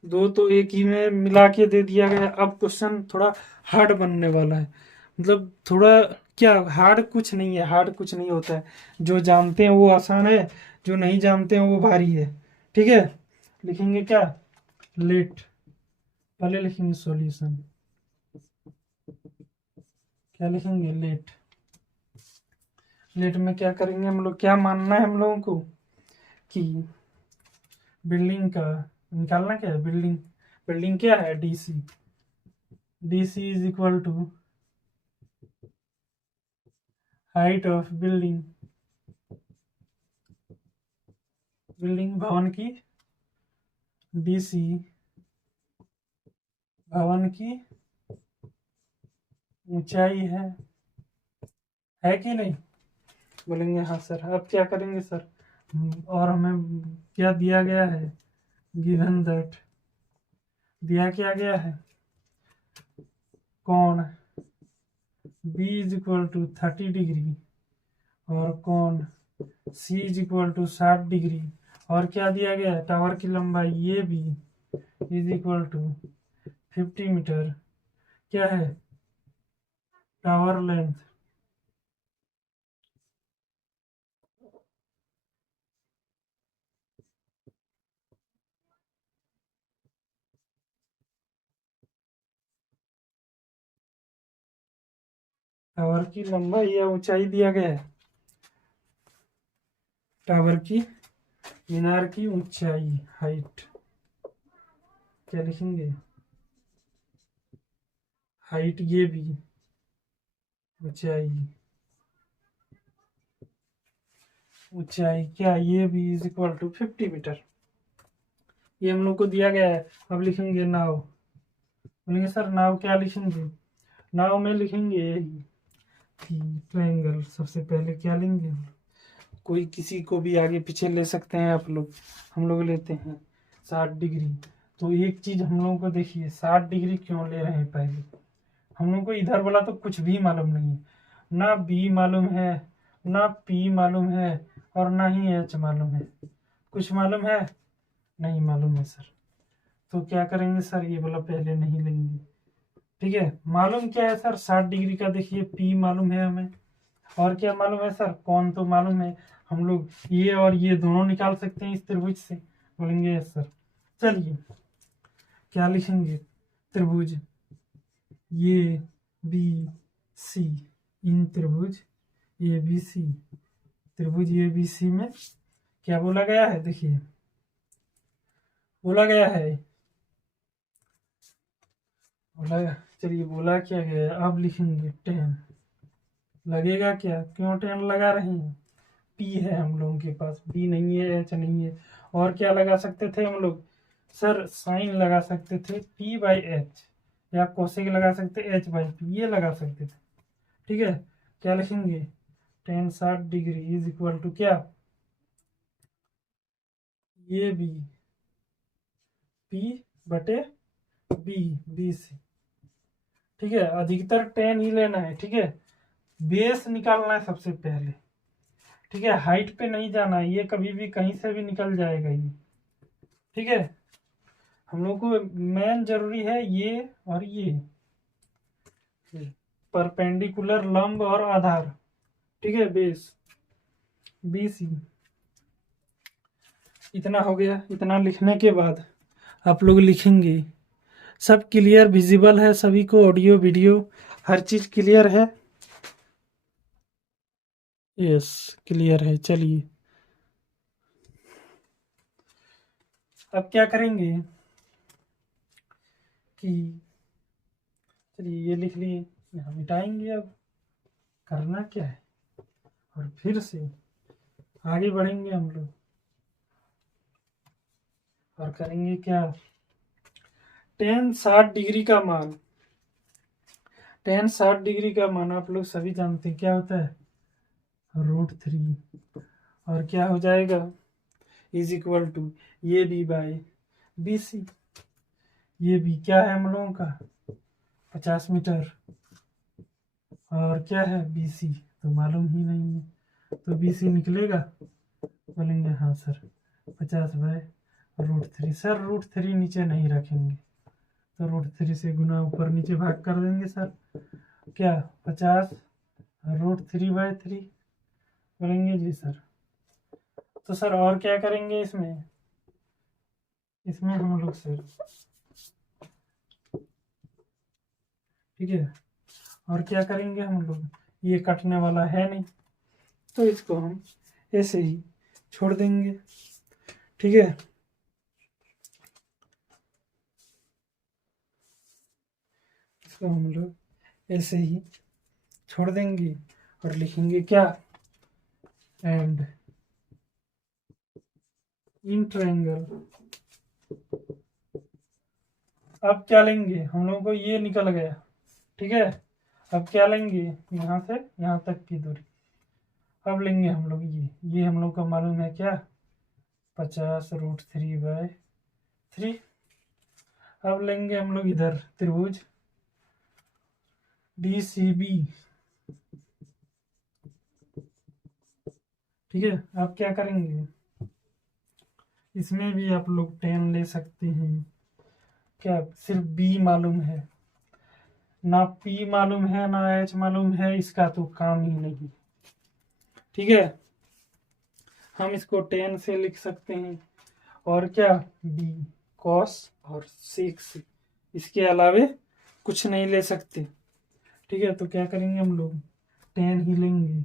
दो तो एक ही में मिला के दे दिया गया। अब क्वेश्चन थोड़ा हार्ड बनने वाला है, मतलब थोड़ा क्या, हार्ड कुछ नहीं है, हार्ड कुछ नहीं होता है। जो जानते हैं वो आसान है, जो नहीं जानते हैं वो भारी है। ठीक है, लिखेंगे क्या, लेट, पहले लिखेंगे सॉल्यूशन, क्या लिखेंगे, लेट। लेट में क्या करेंगे हम लोग, क्या मानना है हम लोगों को कि बिल्डिंग का निकालना क्या है, बिल्डिंग, बिल्डिंग क्या है, DC, DC is equal to height of building, building भवन की, डीसी भवन की ऊंचाई है कि नहीं, बोलेंगे हाँ सर। अब क्या करेंगे सर, और हमें क्या दिया गया है, गिवन दैट, दिया क्या गया है, कोण B is equal to 30 degree और कोण C is equal to 60 degree, और क्या दिया गया है, टावर की लंबाई ये भी इज इक्वल टू 50 मीटर, क्या है, टावर लेंथ, टावर की लंबाई या ऊंचाई दिया गया है, टावर की मीनार की ऊंचाई, हाइट, क्या लिखेंगे, हाइट ये भी, ऊंचाई, ऊंचाई क्या ये भी इज इक्वल टू 50 मीटर, ये हम लोग को दिया गया है। अब लिखेंगे नाव, बोलेंगे सर नाव क्या लिखेंगे, नाव में लिखेंगे कि ट्रायंगल, सबसे पहले क्या लेंगे, कोई किसी को भी आगे पीछे ले सकते हैं आप लोग, हम लोग लेते हैं 60 डिग्री। तो एक चीज हम लोगों को देखिए, 60 डिग्री क्यों ले रहे हैं, पहले हम लोग को इधर वाला तो कुछ भी मालूम नहीं है, ना बी मालूम है, ना पी मालूम है, और ना ही एच मालूम है। कुछ मालूम है, नहीं मालूम है सर। तो क्या करेंगे सर, ये वाला पहले नहीं लेंगे। ठीक है, मालूम क्या है सर, 60 डिग्री का देखिए पी मालूम है हमें, और क्या मालूम है सर, कौन तो मालूम है। हम लोग ये और ये दोनों निकाल सकते हैं इस त्रिभुज से, बोलेंगे यस सर। चलिए क्या लिखेंगे, त्रिभुज ये बी सी, इन त्रिभुज ए बी सी, त्रिभुज ए बी सी में क्या बोला गया है, देखिए बोला गया है, बोला, चलिए बोला क्या गया है, अब लिखेंगे 10, लगेगा क्या, क्यों 10 लगा रहे हैं, पी है हम लोगों के पास, बी नहीं है, एच नहीं है। और क्या लगा सकते थे हम लोग सर, साइन लगा सकते थे पी बाई एच, या कोसेक लगा सकते एच बाई पी, ये लगा सकते थे। ठीक है, क्या लिखेंगे, 10 60 डिग्री इज इक्वल टू क्या, ये बी, पी बटे बी, बी सी। ठीक है, अधिकतर 10 ही लेना है। ठीक है, बेस निकालना है सबसे पहले। ठीक है, हाइट पे नहीं जाना है, ये कभी भी कहीं से भी निकल जाएगा ये। ठीक है, हम लोग को मेन जरूरी है ये और ये परपेंडिकुलर लंब और आधार। ठीक है, बेस BC। इतना हो गया। इतना लिखने के बाद आप लोग लिखेंगे सब क्लियर विजिबल है सभी को, ऑडियो वीडियो हर चीज क्लियर है। यस क्लियर है। चलिए अब क्या करेंगे कि चलिए ये लिख लिए, यहाँ मिटाएंगे। अब करना क्या है और फिर से आगे बढ़ेंगे हम लोग और करेंगे क्या, tan 60 डिग्री का मान। tan 60 डिग्री का मान आप लोग सभी जानते हैं क्या होता है, √3। और क्या हो जाएगा, इज इक्वल टू ये भी बाय BC। ये भी क्या है हम लोगों का 50 मीटर, और क्या है BC तो मालूम ही नहीं है, तो BC निकलेगा। बोलेंगे हाँ सर 50/√3। सर √3 नीचे नहीं रखेंगे, तो √3 से गुना ऊपर नीचे भाग कर देंगे सर। क्या 50√3/3। बोलेंगे जी सर। तो सर और क्या करेंगे इसमें, इसमें हम लोग सर, ठीक है, और क्या करेंगे हम लोग, ये कटने वाला है नहीं तो इसको हम ऐसे ही छोड़ देंगे। ठीक है, इसको हम लोग ऐसे ही छोड़ देंगे और लिखेंगे क्या, एंड इन ट्रायंगल। अब क्या लेंगे हम लोगों को, ये निकल गया। ठीक है, अब क्या लेंगे, यहाँ से यहाँ तक की दूरी। अब लेंगे हम लोग ये हम लोग को मालूम है क्या, 50√3/3। अब लेंगे हम लोग इधर त्रिभुज DCB। ठीक है, अब क्या करेंगे, इसमें भी आप लोग tan ले सकते हैं। क्या सिर्फ B मालूम है, ना P मालूम है ना H मालूम है, इसका तो काम ही नहीं। ठीक है, हम इसको tan से लिख सकते हैं, और क्या B cos और sec से, इसके अलावे कुछ नहीं ले सकते। ठीक है, तो क्या करेंगे हम लोग, tan ही लेंगे।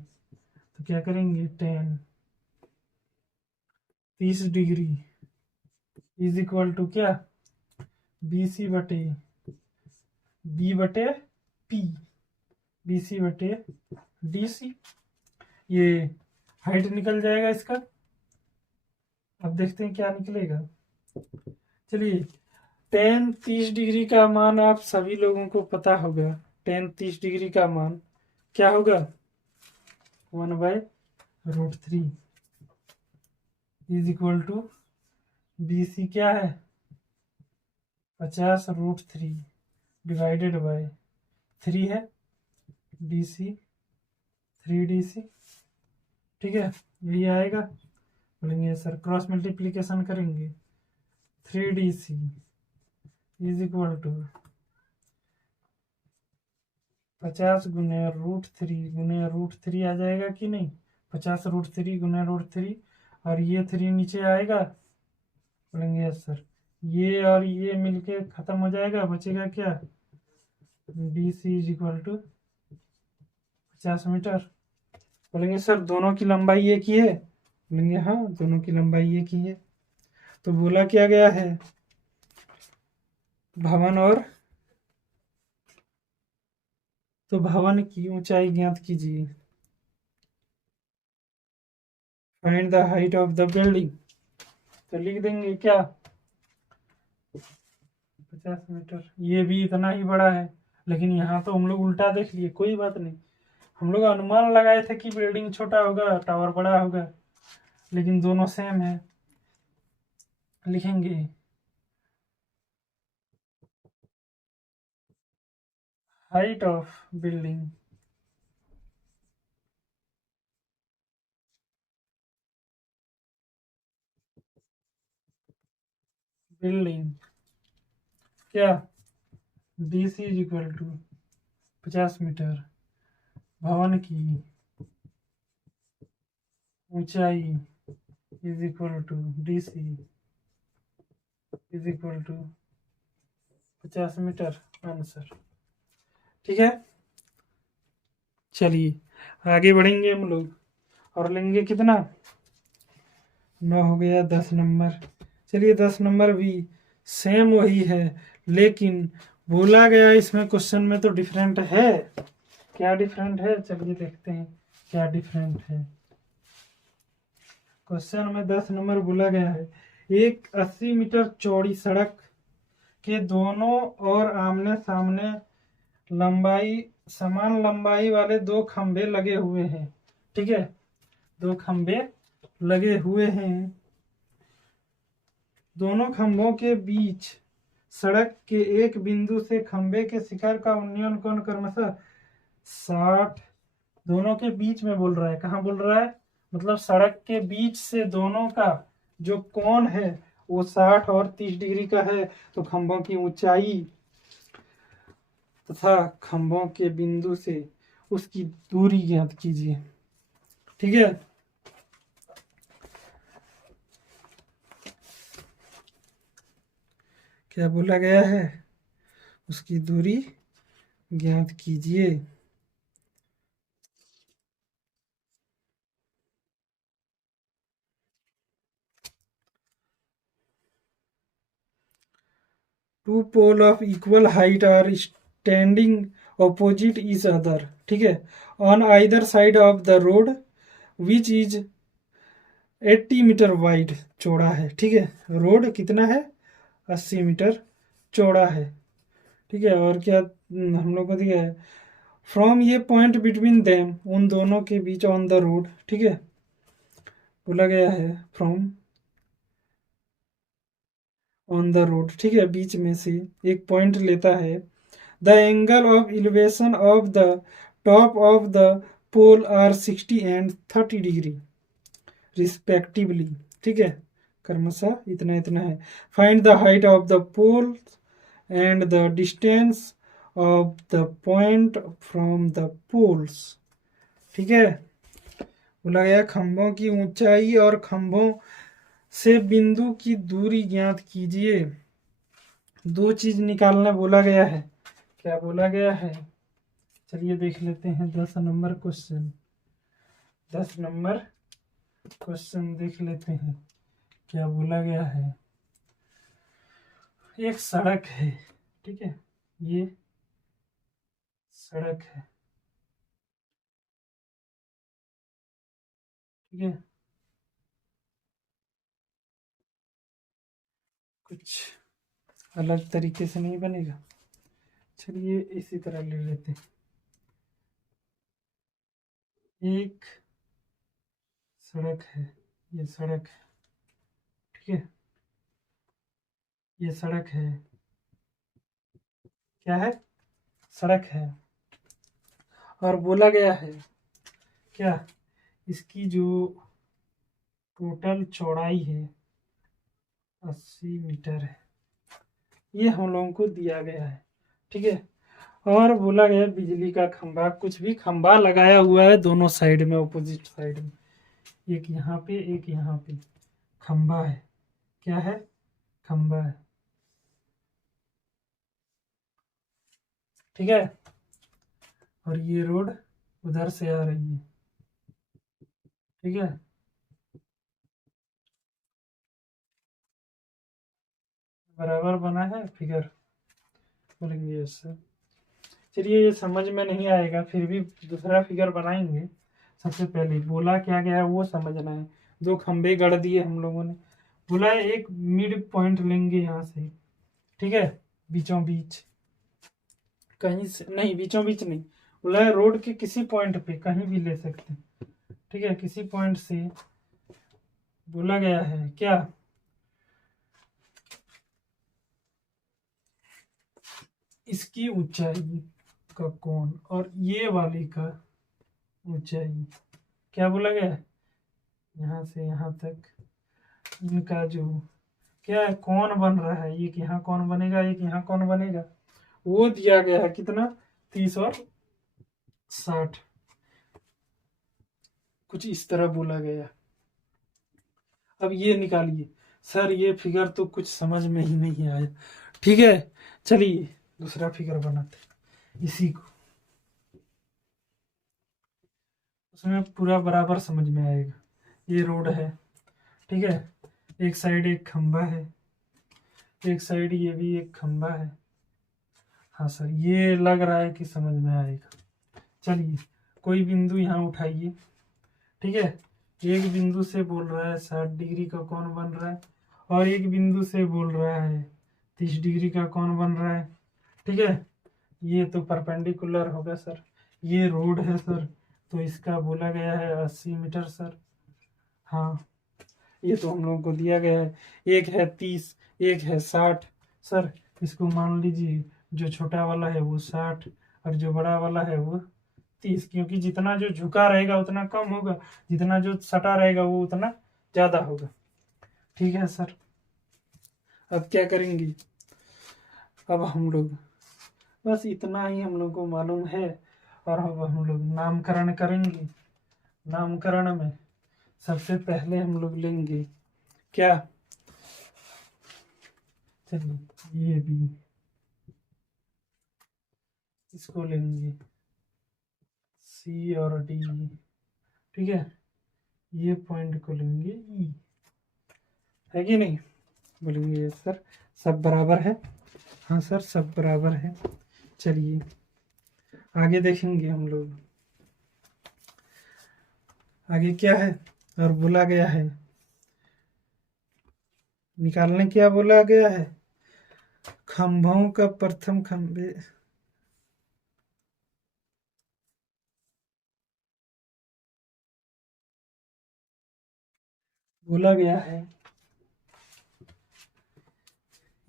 तो क्या करेंगे, tan 30 degree is equal to क्या, B/P, BC/DC। ये हाइट निकल जाएगा इसका। अब देखते हैं क्या निकलेगा। चलिए tan 30 डिग्री का मान आप सभी लोगों को पता होगा। tan 30 डिग्री का मान क्या होगा, 1/√3 इज इक्वल टू BC क्या है 50√3 डिवाइडेड बाय 3 है, DC 3DC। ठीक है, यही आएगा। बोलेंगे सर क्रॉस मल्टीप्लीकेशन करेंगे, 3DC इज इक्वल टू 50 गुने √3 आ जाएगा कि नहीं, 50√3 गुने √3, और ये 3 नीचे आएगा। बोलेंगे यस सर, ये और ये मिलके खत्म हो जाएगा, बचेगा क्या, BC is equal to 50 metre. बोलेंगे सर दोनों की लंबाई एक ही है। बोलेंगे हाँ दोनों की लंबाई एक ही है। तो बोला क्या गया है, भवन और, तो भवन की ऊंचाई ज्ञात कीजिए, find the height of the building. तो लिख देंगे क्या 50 मीटर। ये भी इतना ही बड़ा है, लेकिन यहाँ तो हम लोग उल्टा देख लिए, कोई बात नहीं। हम लोग अनुमान लगाए थे कि बिल्डिंग छोटा होगा टावर बड़ा होगा, लेकिन दोनों सेम है। लिखेंगे हाइट ऑफ बिल्डिंग, बिल्डिंग क्या D C is equal to 50 metre, भवन की ऊंचाई is equal to D C is equal to 50 metre, answer. ठीक है, चलिए आगे बढ़ेंगे हम लोग और लेंगे कितना, 9 हो गया। 10 नंबर, चलिए 10 नंबर भी सेम वही है, लेकिन बोला गया इसमें क्वेश्चन में तो डिफरेंट है। क्या डिफरेंट है, चलिए देखते हैं क्या डिफरेंट है। क्वेश्चन में 10 नंबर बोला गया है, एक 80 मीटर चौड़ी सड़क के दोनों और आमने सामने समान लंबाई वाले 2 खंभे लगे हुए हैं। ठीक है, 2 खंभे लगे हुए हैं। दोनों खंभों के बीच सड़क के एक बिंदु से खंभे के शिखर का उन्नयन कोण क्रमशः 60, दोनों के बीच में बोल रहा है, कहाँ बोल रहा है, मतलब सड़क के बीच से दोनों का जो कोण है वो 60 और 30 डिग्री का है। तो खंभों की ऊंचाई तथा खंभों के बिंदु से उसकी दूरी ज्ञात कीजिए। ठीक है, क्या बोला गया है, उसकी दूरी ज्ञात कीजिए। Two pole of equal height are standing opposite each other. ठीक है, on either side of the road which is 80 metre wide, चौड़ा है। ठीक है, रोड कितना है, 80 मीटर चौड़ा है। ठीक है, और क्या हम लोग को दिया है, फ्रॉम ये पॉइंट बिटवीन देम, उन दोनों के बीच, ऑन द रोड। ठीक है, बोला गया है फ्रॉम ऑन द रोड। ठीक है, बीच में से एक पॉइंट लेता है। The angle of elevation of the top of the pole are 60 and 30 degree respectively. ठीक है, क्रमशः इतना इतना है। Find the height of the pole and the distance of the point from the poles. ठीक है, बोला गया खंभों की ऊंचाई और खंभों से बिंदु की दूरी ज्ञात कीजिए। 2 चीज निकालना बोला गया है। क्या बोला गया है, चलिए देख लेते हैं। 10 नंबर क्वेश्चन, 10 नंबर क्वेश्चन देख लेते हैं क्या बोला गया है। एक सड़क है, ठीक है, ये सड़क है। ठीक है, कुछ अलग तरीके से नहीं बनेगा, चलिए इसी तरह ले लेते हैं। एक सड़क है, ये सड़क है। ठीक है, ये सड़क है, क्या है, सड़क है। और बोला गया है क्या, इसकी जो टोटल चौड़ाई है 80 मीटर है, ये हम लोगों को दिया गया है। ठीक है, और बोला गया बिजली का खंभा, कुछ भी खंभा लगाया हुआ है दोनों साइड में, ऑपोजिट साइड में, एक यहाँ पे एक यहाँ पे खंभा है। क्या है, खंभा है। ठीक है, और ये रोड उधर से आ रही है। ठीक है, बराबर बना है फिगर, बोलेंगे इससे। चलिए ये समझ में नहीं आएगा, फिर भी दूसरा फिगर बनाएंगे। सबसे पहले बोला क्या गया वो समझना है। 2 खंभे गढ़ दिए हम लोगों ने, बोला एक मिड पॉइंट लेंगे यहाँ से। ठीक है, बीचों बीच, कहीं से नहीं, बीचों बीच नहीं, बोला रोड के किसी पॉइंट पे कहीं भी ले सकते हैं। ठीक है, किसी पॉइंट से बोला गया है क्या, इसकी ऊंचाई का कोण और ये वाली का ऊंचाई, क्या बोला गया है, यहाँ से यहाँ तक इनका जो क्या है, कौन बन रहा है, एक यहाँ कौन बनेगा, एक यहाँ कौन बनेगा। वो दिया गया है कितना, 30 और 60, कुछ इस तरह बोला गया। अब ये निकालिए। सर ये फिगर तो कुछ समझ में ही नहीं आया। ठीक है, चलिए दूसरा फिगर बनाते हैं इसी को, उसमें पूरा बराबर समझ में आएगा। ये रोड है, ठीक है, एक साइड एक खंबा है, एक साइड ये भी एक खंबा है। हाँ सर, ये लग रहा है कि समझ में आएगा। चलिए कोई बिंदु यहाँ उठाइए। ठीक है, एक बिंदु से बोल रहा है 60 डिग्री का कौन बन रहा है, और एक बिंदु से बोल रहा है 30 डिग्री का कौन बन रहा है। ठीक है, ये तो परपेंडिकुलर होगा सर। ये रोड है सर, तो इसका बोला गया है 80 मीटर सर। हाँ, ये तो हम लोगों को दिया गया है। एक है 30, एक है 60 सर। इसको मान लीजिए, जो छोटा वाला है वो 60 और जो बड़ा वाला है वो 30, क्योंकि जितना जो झुका रहेगा उतना कम होगा, जितना जो सटा रहेगा वो उतना ज़्यादा होगा। ठीक है सर, अब क्या करेंगे, अब हम लोग बस इतना ही हम लोग को मालूम है, और अब हम लोग नामकरण करेंगे। नामकरण में सबसे पहले हम लोग लेंगे क्या, चलिए ये भी, इसको लेंगे सी और डी। ठीक है, ये पॉइंट को लेंगे ई, है कि नहीं, बोलेंगे सर सब बराबर है। हाँ सर सब बराबर है। चलिए आगे देखेंगे हम लोग, आगे क्या है, और बोला गया है निकालने, क्या बोला गया है, खंभों का प्रथम खंभे, बोला गया है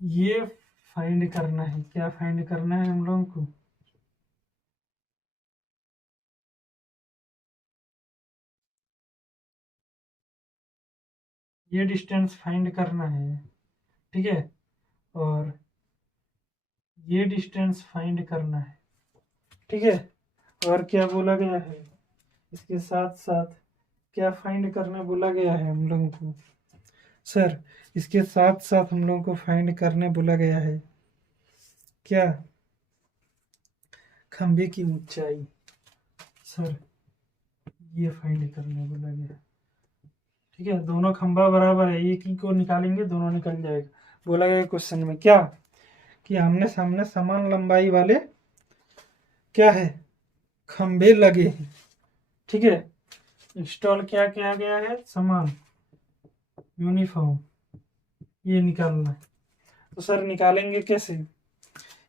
ये फाइंड करना है। क्या फाइंड करना है हम लोगों को, ये डिस्टेंस फाइंड करना है। ठीक है, और ये डिस्टेंस फाइंड करना है। ठीक है, और क्या बोला गया है, इसके साथ साथ क्या फाइंड करने बोला गया है हम लोगों को सर, इसके साथ साथ हम लोगों को फाइंड करने बोला गया है क्या, खंभे की ऊंचाई सर, ये फाइंड करने बोला गया। ठीक है, दोनों खंभा बराबर है, एक ही को निकालेंगे दोनों निकल जाएगा। बोला गया क्वेश्चन में क्या, कि आमने सामने समान लंबाई वाले क्या है, खंभे लगे हैं। ठीक है, इंस्टॉल क्या किया गया है, समान, यूनिफॉर्म, ये निकालना है। तो सर निकालेंगे कैसे,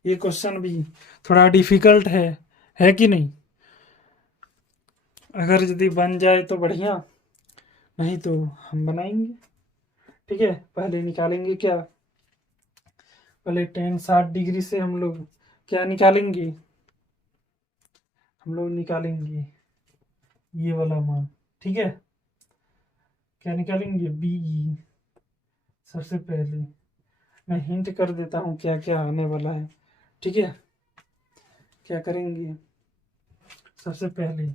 ये क्वेश्चन भी थोड़ा डिफिकल्ट है कि नहीं। अगर यदि बन जाए तो बढ़िया, नहीं तो हम बनाएंगे। ठीक है, पहले निकालेंगे क्या, पहले टेन 60 डिग्री से हम लोग क्या निकालेंगे, हम लोग निकालेंगे ये वाला मान। ठीक है, क्या निकालेंगे, बीई। सबसे पहले मैं हिंट कर देता हूँ क्या क्या आने वाला है। ठीक है, क्या करेंगे, सबसे पहले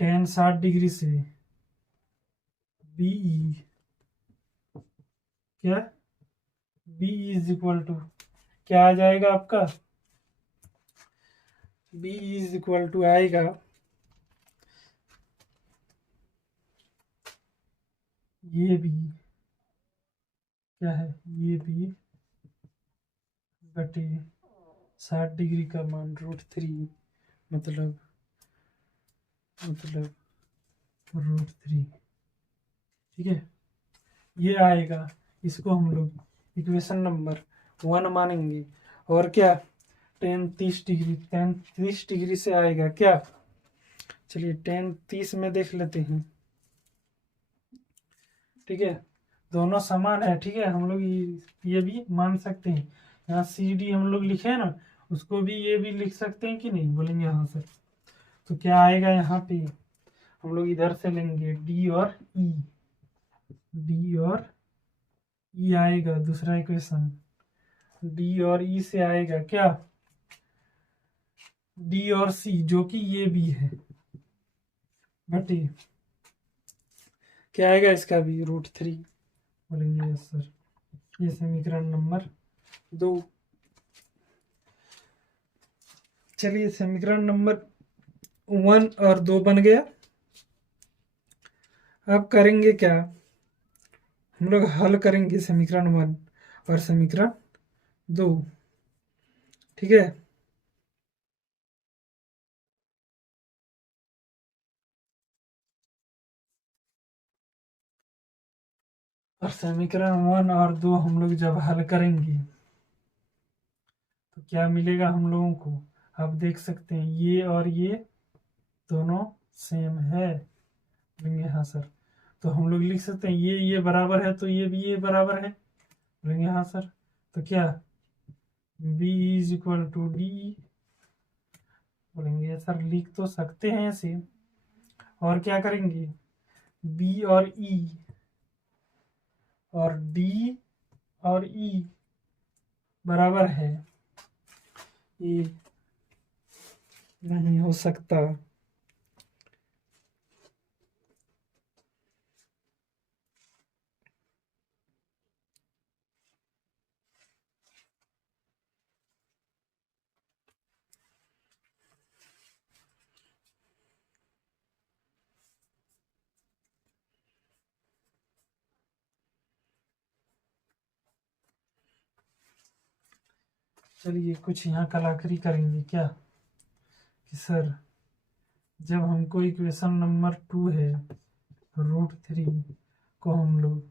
टेन 60 डिग्री से बीई, क्या, बी इज इक्वल टू क्या आ जाएगा आपका, बी इज इक्वल टू आएगा ये भी, क्या है, ये भी बटे 60 डिग्री का मान √3, मतलब √3। ठीक है, ये आएगा, इसको हम लोग इक्वेशन नंबर 1 मानेंगे। और क्या, टेन 30 डिग्री से आएगा क्या, चलिए टेन 30 में देख लेते हैं। ठीक है, दोनों समान है। ठीक है, हम लोग ये भी मान सकते हैं, यहाँ सी डी हम लोग लिखे हैं ना, उसको भी ये भी लिख सकते हैं कि नहीं, बोलेंगे हाँ सर। तो क्या आएगा यहाँ पे, हम लोग इधर से लेंगे डी और ई, डी और ई आएगा दूसरा इक्वेशन, डी और ई से आएगा क्या, डी और सी, जो कि ये भी है, बटे क्या आएगा इसका भी, √3। बोलेंगे यस सर। ये समीकरण नंबर 2। चलिए समीकरण नंबर 1 और 2 बन गया। अब करेंगे क्या, हम लोग हल करेंगे समीकरण 1 और समीकरण 2। ठीक है, और समीकरण 1 और 2 हम लोग जब हल करेंगे तो क्या मिलेगा हम लोगों को, आप देख सकते हैं ये और ये दोनों सेम है। बोलेंगे हाँ सर। तो हम लोग लिख सकते हैं ये बराबर है तो ये भी ये बराबर है। बोलेंगे हाँ सर। तो क्या B is equal to D, बोलेंगे सर लिख तो सकते हैं ऐसे। और क्या करेंगे, B और E और D और E बराबर है, ये नहीं हो सकता। चलिए कुछ यहाँ कलाकारी करेंगे क्या, कि सर जब हमको इक्वेशन नंबर 2 है √3 को हम लोग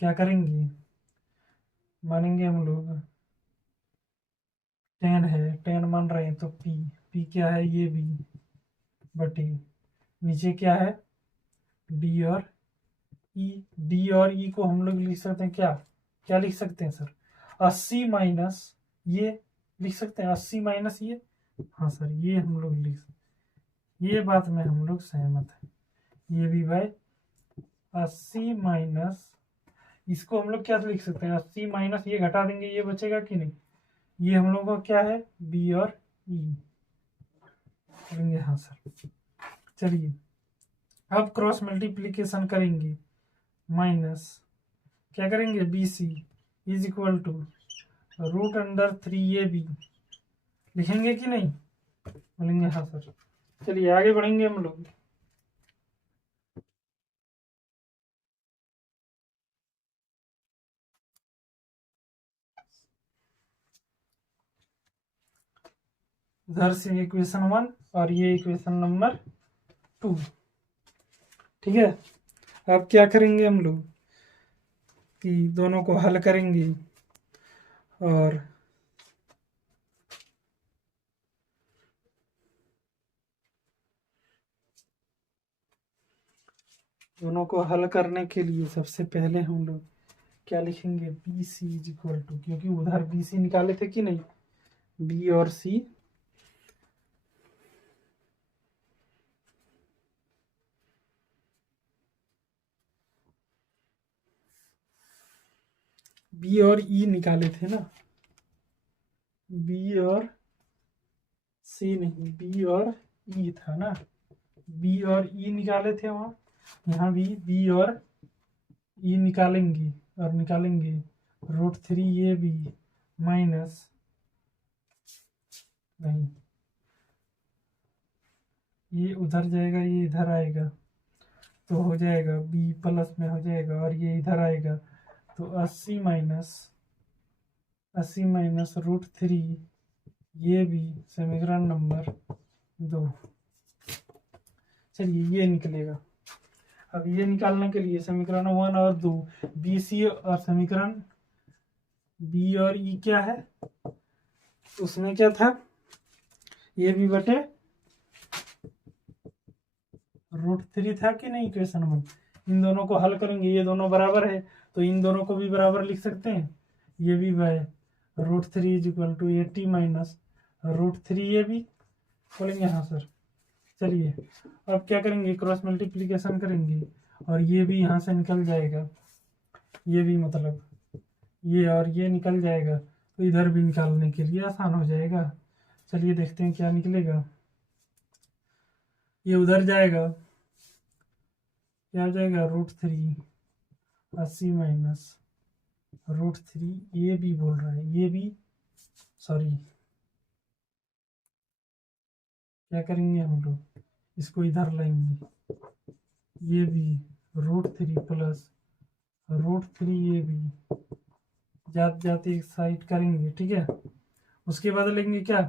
क्या करेंगे, मानेंगे हम लोग 10 है, 10 मान रहे हैं तो P क्या है, ये भी बटे नीचे क्या है D और E। D और E को हम लोग लिख सकते हैं क्या, क्या लिख सकते हैं सर, 80 माइनस ये लिख सकते हैं, 80 माइनस ये, हाँ सर ये हम लोग लिख सकते, ये बात में हम लोग सहमत है। ये भी भाई 80 माइनस, इसको हम लोग क्या लिख सकते हैं, 80 माइनस ये घटा देंगे, ये बचेगा कि नहीं, ये हम लोग का क्या है B और E। करेंगे हाँ सर। चलिए अब क्रॉस मल्टीप्लीकेशन करेंगे, माइनस क्या करेंगे BC is equal to √3AB लिखेंगे कि नहीं, बोलेंगे हाँ सर। चलिए आगे बढ़ेंगे हम लोग। इधर से इक्वेशन 1 और ये इक्वेशन नंबर 2। ठीक है, अब क्या करेंगे हम लोग कि दोनों को हल करेंगे और दोनों को हल करने के लिए सबसे पहले हम लोग क्या लिखेंगे, BC इज इक्वल टू, क्योंकि उधर BC निकाले थे कि नहीं, B और C B और E निकाले थे ना, B और C नहीं, B और E था ना, B और E निकाले थे वहाँ, यहाँ भी B और E निकालेंगे और निकालेंगे √3 ये भी माइनस, नहीं ये उधर जाएगा ये इधर आएगा तो हो जाएगा B प्लस में हो जाएगा, और ये इधर आएगा तो 80 माइनस √3 ये भी समीकरण नंबर 2। चलिए ये निकलेगा। अब ये निकालने के लिए समीकरण 1 और 2 BC और समीकरण B और E क्या है, उसमें क्या था, ये भी बटे √3 था कि नहीं इक्वेशन 1। इन दोनों को हल करेंगे, ये दोनों बराबर है तो इन दोनों को भी बराबर लिख सकते हैं, ये भी by √3 is equal to 80 minus √3 ये भी, बोलेंगे हाँ सर। चलिए अब क्या करेंगे, क्रॉस मल्टीप्लीकेशन करेंगे और ये भी यहाँ से निकल जाएगा, ये भी मतलब ये और ये निकल जाएगा, तो इधर भी निकालने के लिए आसान हो जाएगा। चलिए देखते हैं क्या निकलेगा। ये उधर जाएगा, क्या हो जाएगा, √3 80 माइनस √3, ये भी बोल रहा है, ये भी सॉरी, क्या करेंगे हम लोग, इसको इधर लाएंगे, ये भी √3 प्लस √3, ये भी जाते जाते एक साइड करेंगे, ठीक है। उसके बाद लेंगे क्या,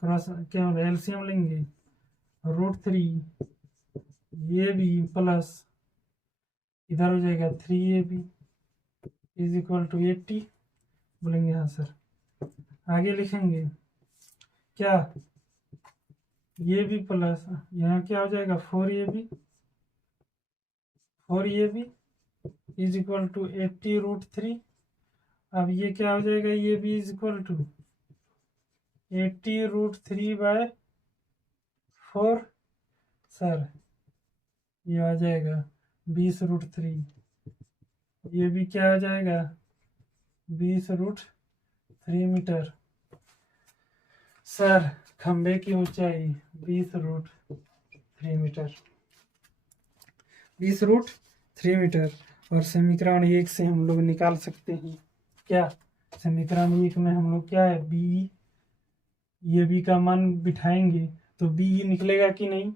क्रॉस क्या एलसीएम लेंगे, √3 ये भी प्लस इधर हो जाएगा 3ab इज इक्वल टू 80 बोलेंगे। हाँ सर। आगे लिखेंगे क्या, ये भी प्लस यहाँ क्या हो जाएगा 4ab इज इक्वल टू 80 √3। अब ये क्या हो जाएगा, ये भी इज इक्वल टू 80 √3/4 सर। ये आ जाएगा 20 √3, ये भी क्या हो जाएगा 20 √3 मीटर। सर खंबे की ऊंचाई 20 √3 मीटर, 20 √3 मीटर। और समीकरण 1 से हम लोग निकाल सकते हैं क्या, समीकरण 1 में हम लोग क्या है, बी, ये बी का मान बिठाएंगे तो बी निकलेगा कि नहीं,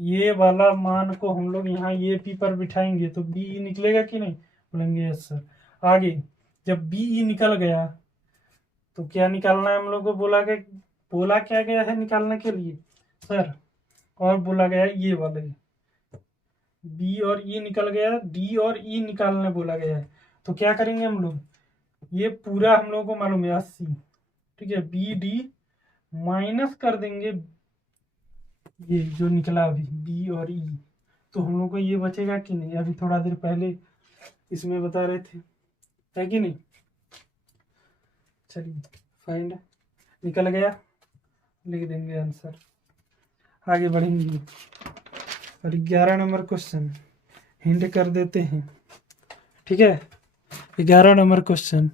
ये वाला मान को हम लोग यहाँ ये पी पर बिठाएंगे तो बी निकलेगा कि नहीं, बोलेंगे यस सर। आगे जब बी निकल गया तो क्या निकालना है हम लोग को, बोला क्या गया है निकालने के लिए सर, और बोला गया है ये वाले बी और ई निकल गया, डी और ई निकालने बोला गया है। तो क्या करेंगे हम लोग, ये पूरा हम लोग को मालूम है 80, ठीक है, बी डी माइनस कर देंगे ये जो निकला अभी बी और ई, तो हम लोग को ये बचेगा कि नहीं, अभी थोड़ा देर पहले इसमें बता रहे थे, है कि नहीं। चलिए फाइंड, निकल गया, लिख देंगे आंसर। आगे बढ़ेंगे और 11 नंबर क्वेश्चन हिंट कर देते हैं, ठीक है। 11 नंबर क्वेश्चन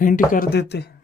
हिंट कर देते हैं।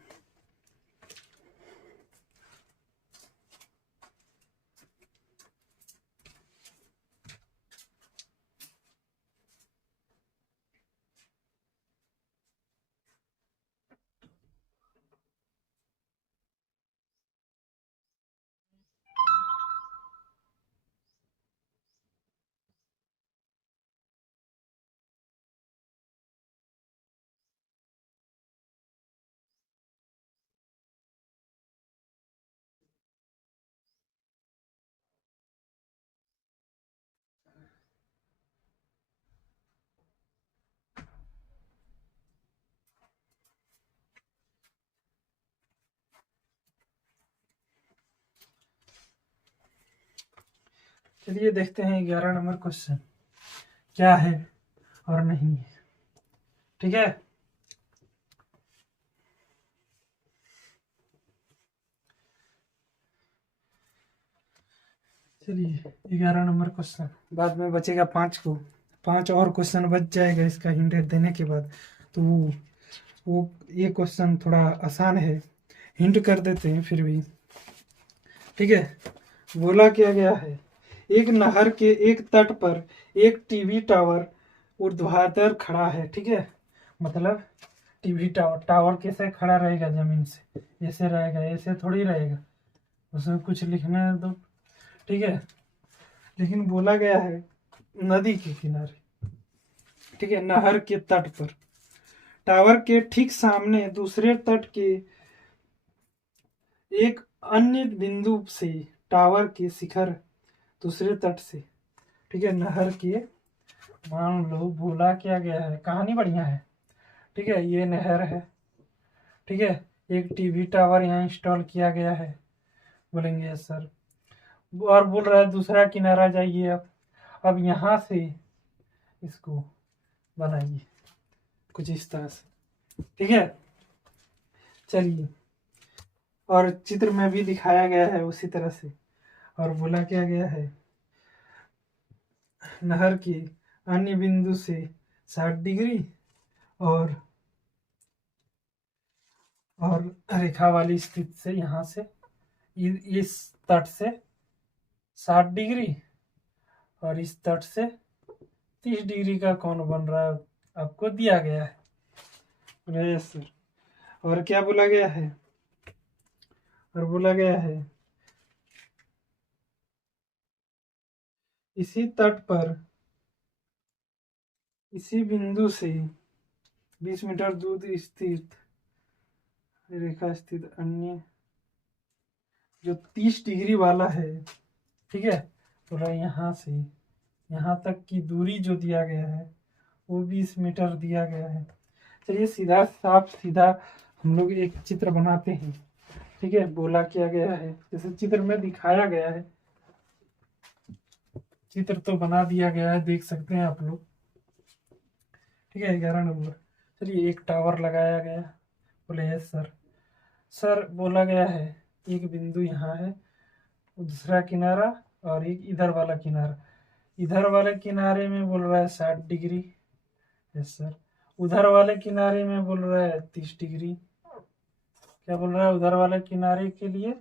चलिए देखते हैं 11 नंबर क्वेश्चन क्या है और नहीं है, ठीक है। चलिए 11 नंबर क्वेश्चन, बाद में बचेगा 5 को, 5 और क्वेश्चन बच जाएगा इसका हिंट देने के बाद। तो वो ये क्वेश्चन थोड़ा आसान है, हिंट कर देते हैं फिर भी, ठीक है। बोला क्या गया है, एक नहर के एक तट पर एक टीवी टावर ऊर्ध्वाधर खड़ा है, ठीक है। मतलब टीवी टावर कैसे खड़ा रहेगा जमीन से, ऐसे रहेगा, ऐसे थोड़ी रहेगा, उसमें कुछ लिखना है तो, ठीक है। लेकिन बोला गया है नदी के किनारे, ठीक है, नहर के तट पर, टावर के ठीक सामने दूसरे तट के एक अन्य बिंदु से टावर के शिखर दूसरे तट से, ठीक है, नहर के, मान लो बोला क्या गया है, कहानी बढ़िया है, ठीक है, ये नहर है, ठीक है, एक टीवी टावर यहाँ इंस्टॉल किया गया है, बोलेंगे सर। और बोल रहा है दूसरा किनारा जाइए, अब यहाँ से इसको बनाइए कुछ इस तरह से, ठीक है। चलिए, और चित्र में भी दिखाया गया है उसी तरह से। और बोला क्या गया है, नहर के अन्य बिंदु से 60 डिग्री और रेखा वाली स्थिति से यहाँ से इस तट से 60 डिग्री और इस तट से 30 डिग्री का कोण बन रहा है, आपको दिया गया है। Yes sir. और क्या बोला गया है? और बोला गया है इसी तट पर इसी बिंदु से 20 मीटर दूर स्थित रेखा स्थित अन्य जो 30 डिग्री वाला है, ठीक है, पूरा यहाँ से यहाँ तक की दूरी जो दिया गया है वो 20 मीटर दिया गया है। चलिए सीधा साफ सीधा हम लोग एक चित्र बनाते हैं, ठीक है। बोला क्या गया है, जैसे चित्र में दिखाया गया है, चित्र तो बना दिया गया है, देख सकते हैं आप लोग, ठीक है। 11 नंबर। चलिए एक टावर लगाया गया, बोले यस सर। सर बोला गया है एक बिंदु यहाँ है, दूसरा किनारा और एक इधर वाला किनारा। इधर वाले किनारे में बोल रहा है 60 डिग्री, यस सर। उधर वाले किनारे में बोल रहा है 30 डिग्री। क्या बोल रहा है? उधर वाले किनारे के लिए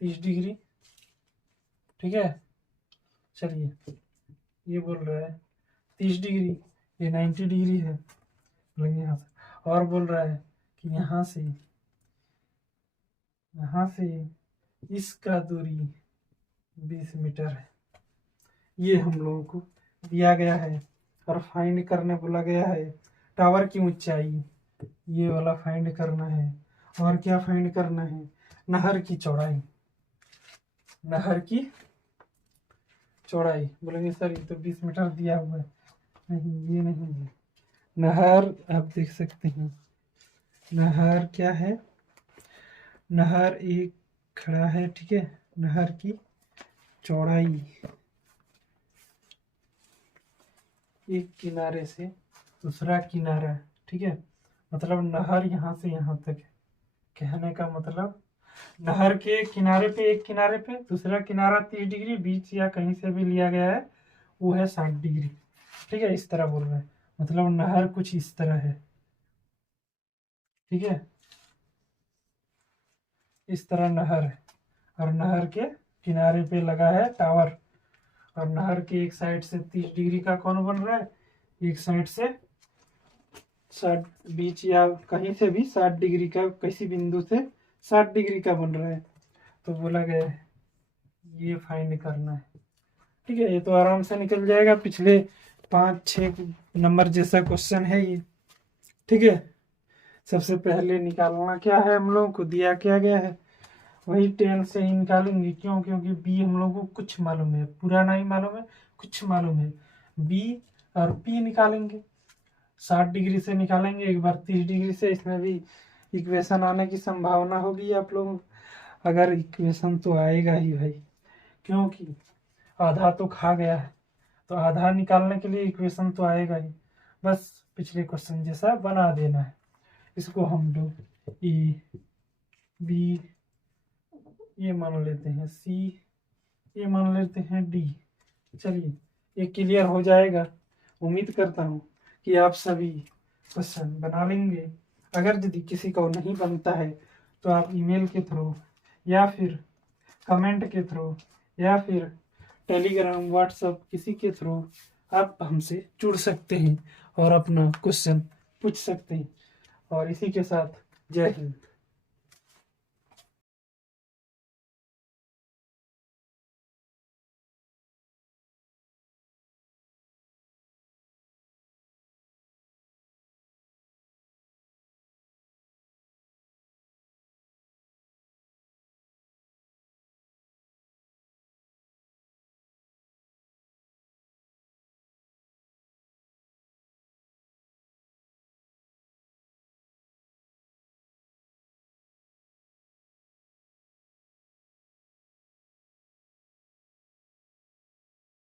30 डिग्री, ठीक है। चलिए ये बोल रहा है 30 डिग्री, ये 90 डिग्री है, बोलेंगे यहाँ से। और बोल रहा है कि यहाँ से इसका दूरी 20 मीटर है। ये हम लोगों को दिया गया है और फाइंड करने बोला गया है टावर की ऊंचाई, ये वाला फाइंड करना है। और क्या फाइंड करना है? नहर की चौड़ाई। नहर की चौड़ाई, बोलेंगे सर ये तो 20 मीटर दिया हुआ है। नहीं, ये नहीं है। नहर आप देख सकते हैं, नहर क्या है? नहर एक खड़ा है, ठीक है। नहर की चौड़ाई एक किनारे से दूसरा किनारा, ठीक है। मतलब नहर यहाँ से यहाँ तक है। कहने का मतलब नहर के किनारे पे एक किनारे पे दूसरा किनारा 30 डिग्री, बीच या कहीं से भी लिया गया है वो है 60 डिग्री, ठीक है। इस तरह बोल रहे हैं, मतलब नहर कुछ इस तरह है, ठीक है। इस तरह नहर है और नहर के किनारे पे लगा है टावर, और नहर के एक साइड से 30 डिग्री का कोण बन रहा है, एक साइड से 60 बीच या कहीं से भी 60 डिग्री का, किसी बिंदु से 60 डिग्री का बन रहा है। तो बोला गया है ये फाइंड करना है, ठीक है। ये तो आराम से निकल जाएगा, पिछले 5-6 नंबर जैसा क्वेश्चन है ये, ठीक है। सबसे पहले निकालना क्या है, हम लोगों को दिया क्या गया है, वही 10 से ही निकालेंगे। क्यों? क्योंकि बी हम लोगों को कुछ मालूम है, पूरा नहीं मालूम है, कुछ मालूम है। बी और पी निकालेंगे, 60 डिग्री से निकालेंगे, एक बार 30 डिग्री से। इसमें भी इक्वेशन आने की संभावना होगी आप लोग, अगर इक्वेशन तो आएगा ही भाई, क्योंकि आधा तो खा गया है, तो आधा निकालने के लिए इक्वेशन तो आएगा ही। बस पिछले क्वेश्चन जैसा बना देना है। इसको हम लोग ए बी ये मान लेते हैं, सी ये मान लेते हैं, डी। चलिए ये क्लियर हो जाएगा। उम्मीद करता हूँ कि आप सभी क्वेश्चन बना लेंगे। अगर यदि किसी को नहीं बनता है तो आप ईमेल के थ्रू या फिर कमेंट के थ्रू या फिर टेलीग्राम व्हाट्सएप किसी के थ्रू आप हमसे जुड़ सकते हैं और अपना क्वेश्चन पूछ सकते हैं। और इसी के साथ जय हिंद।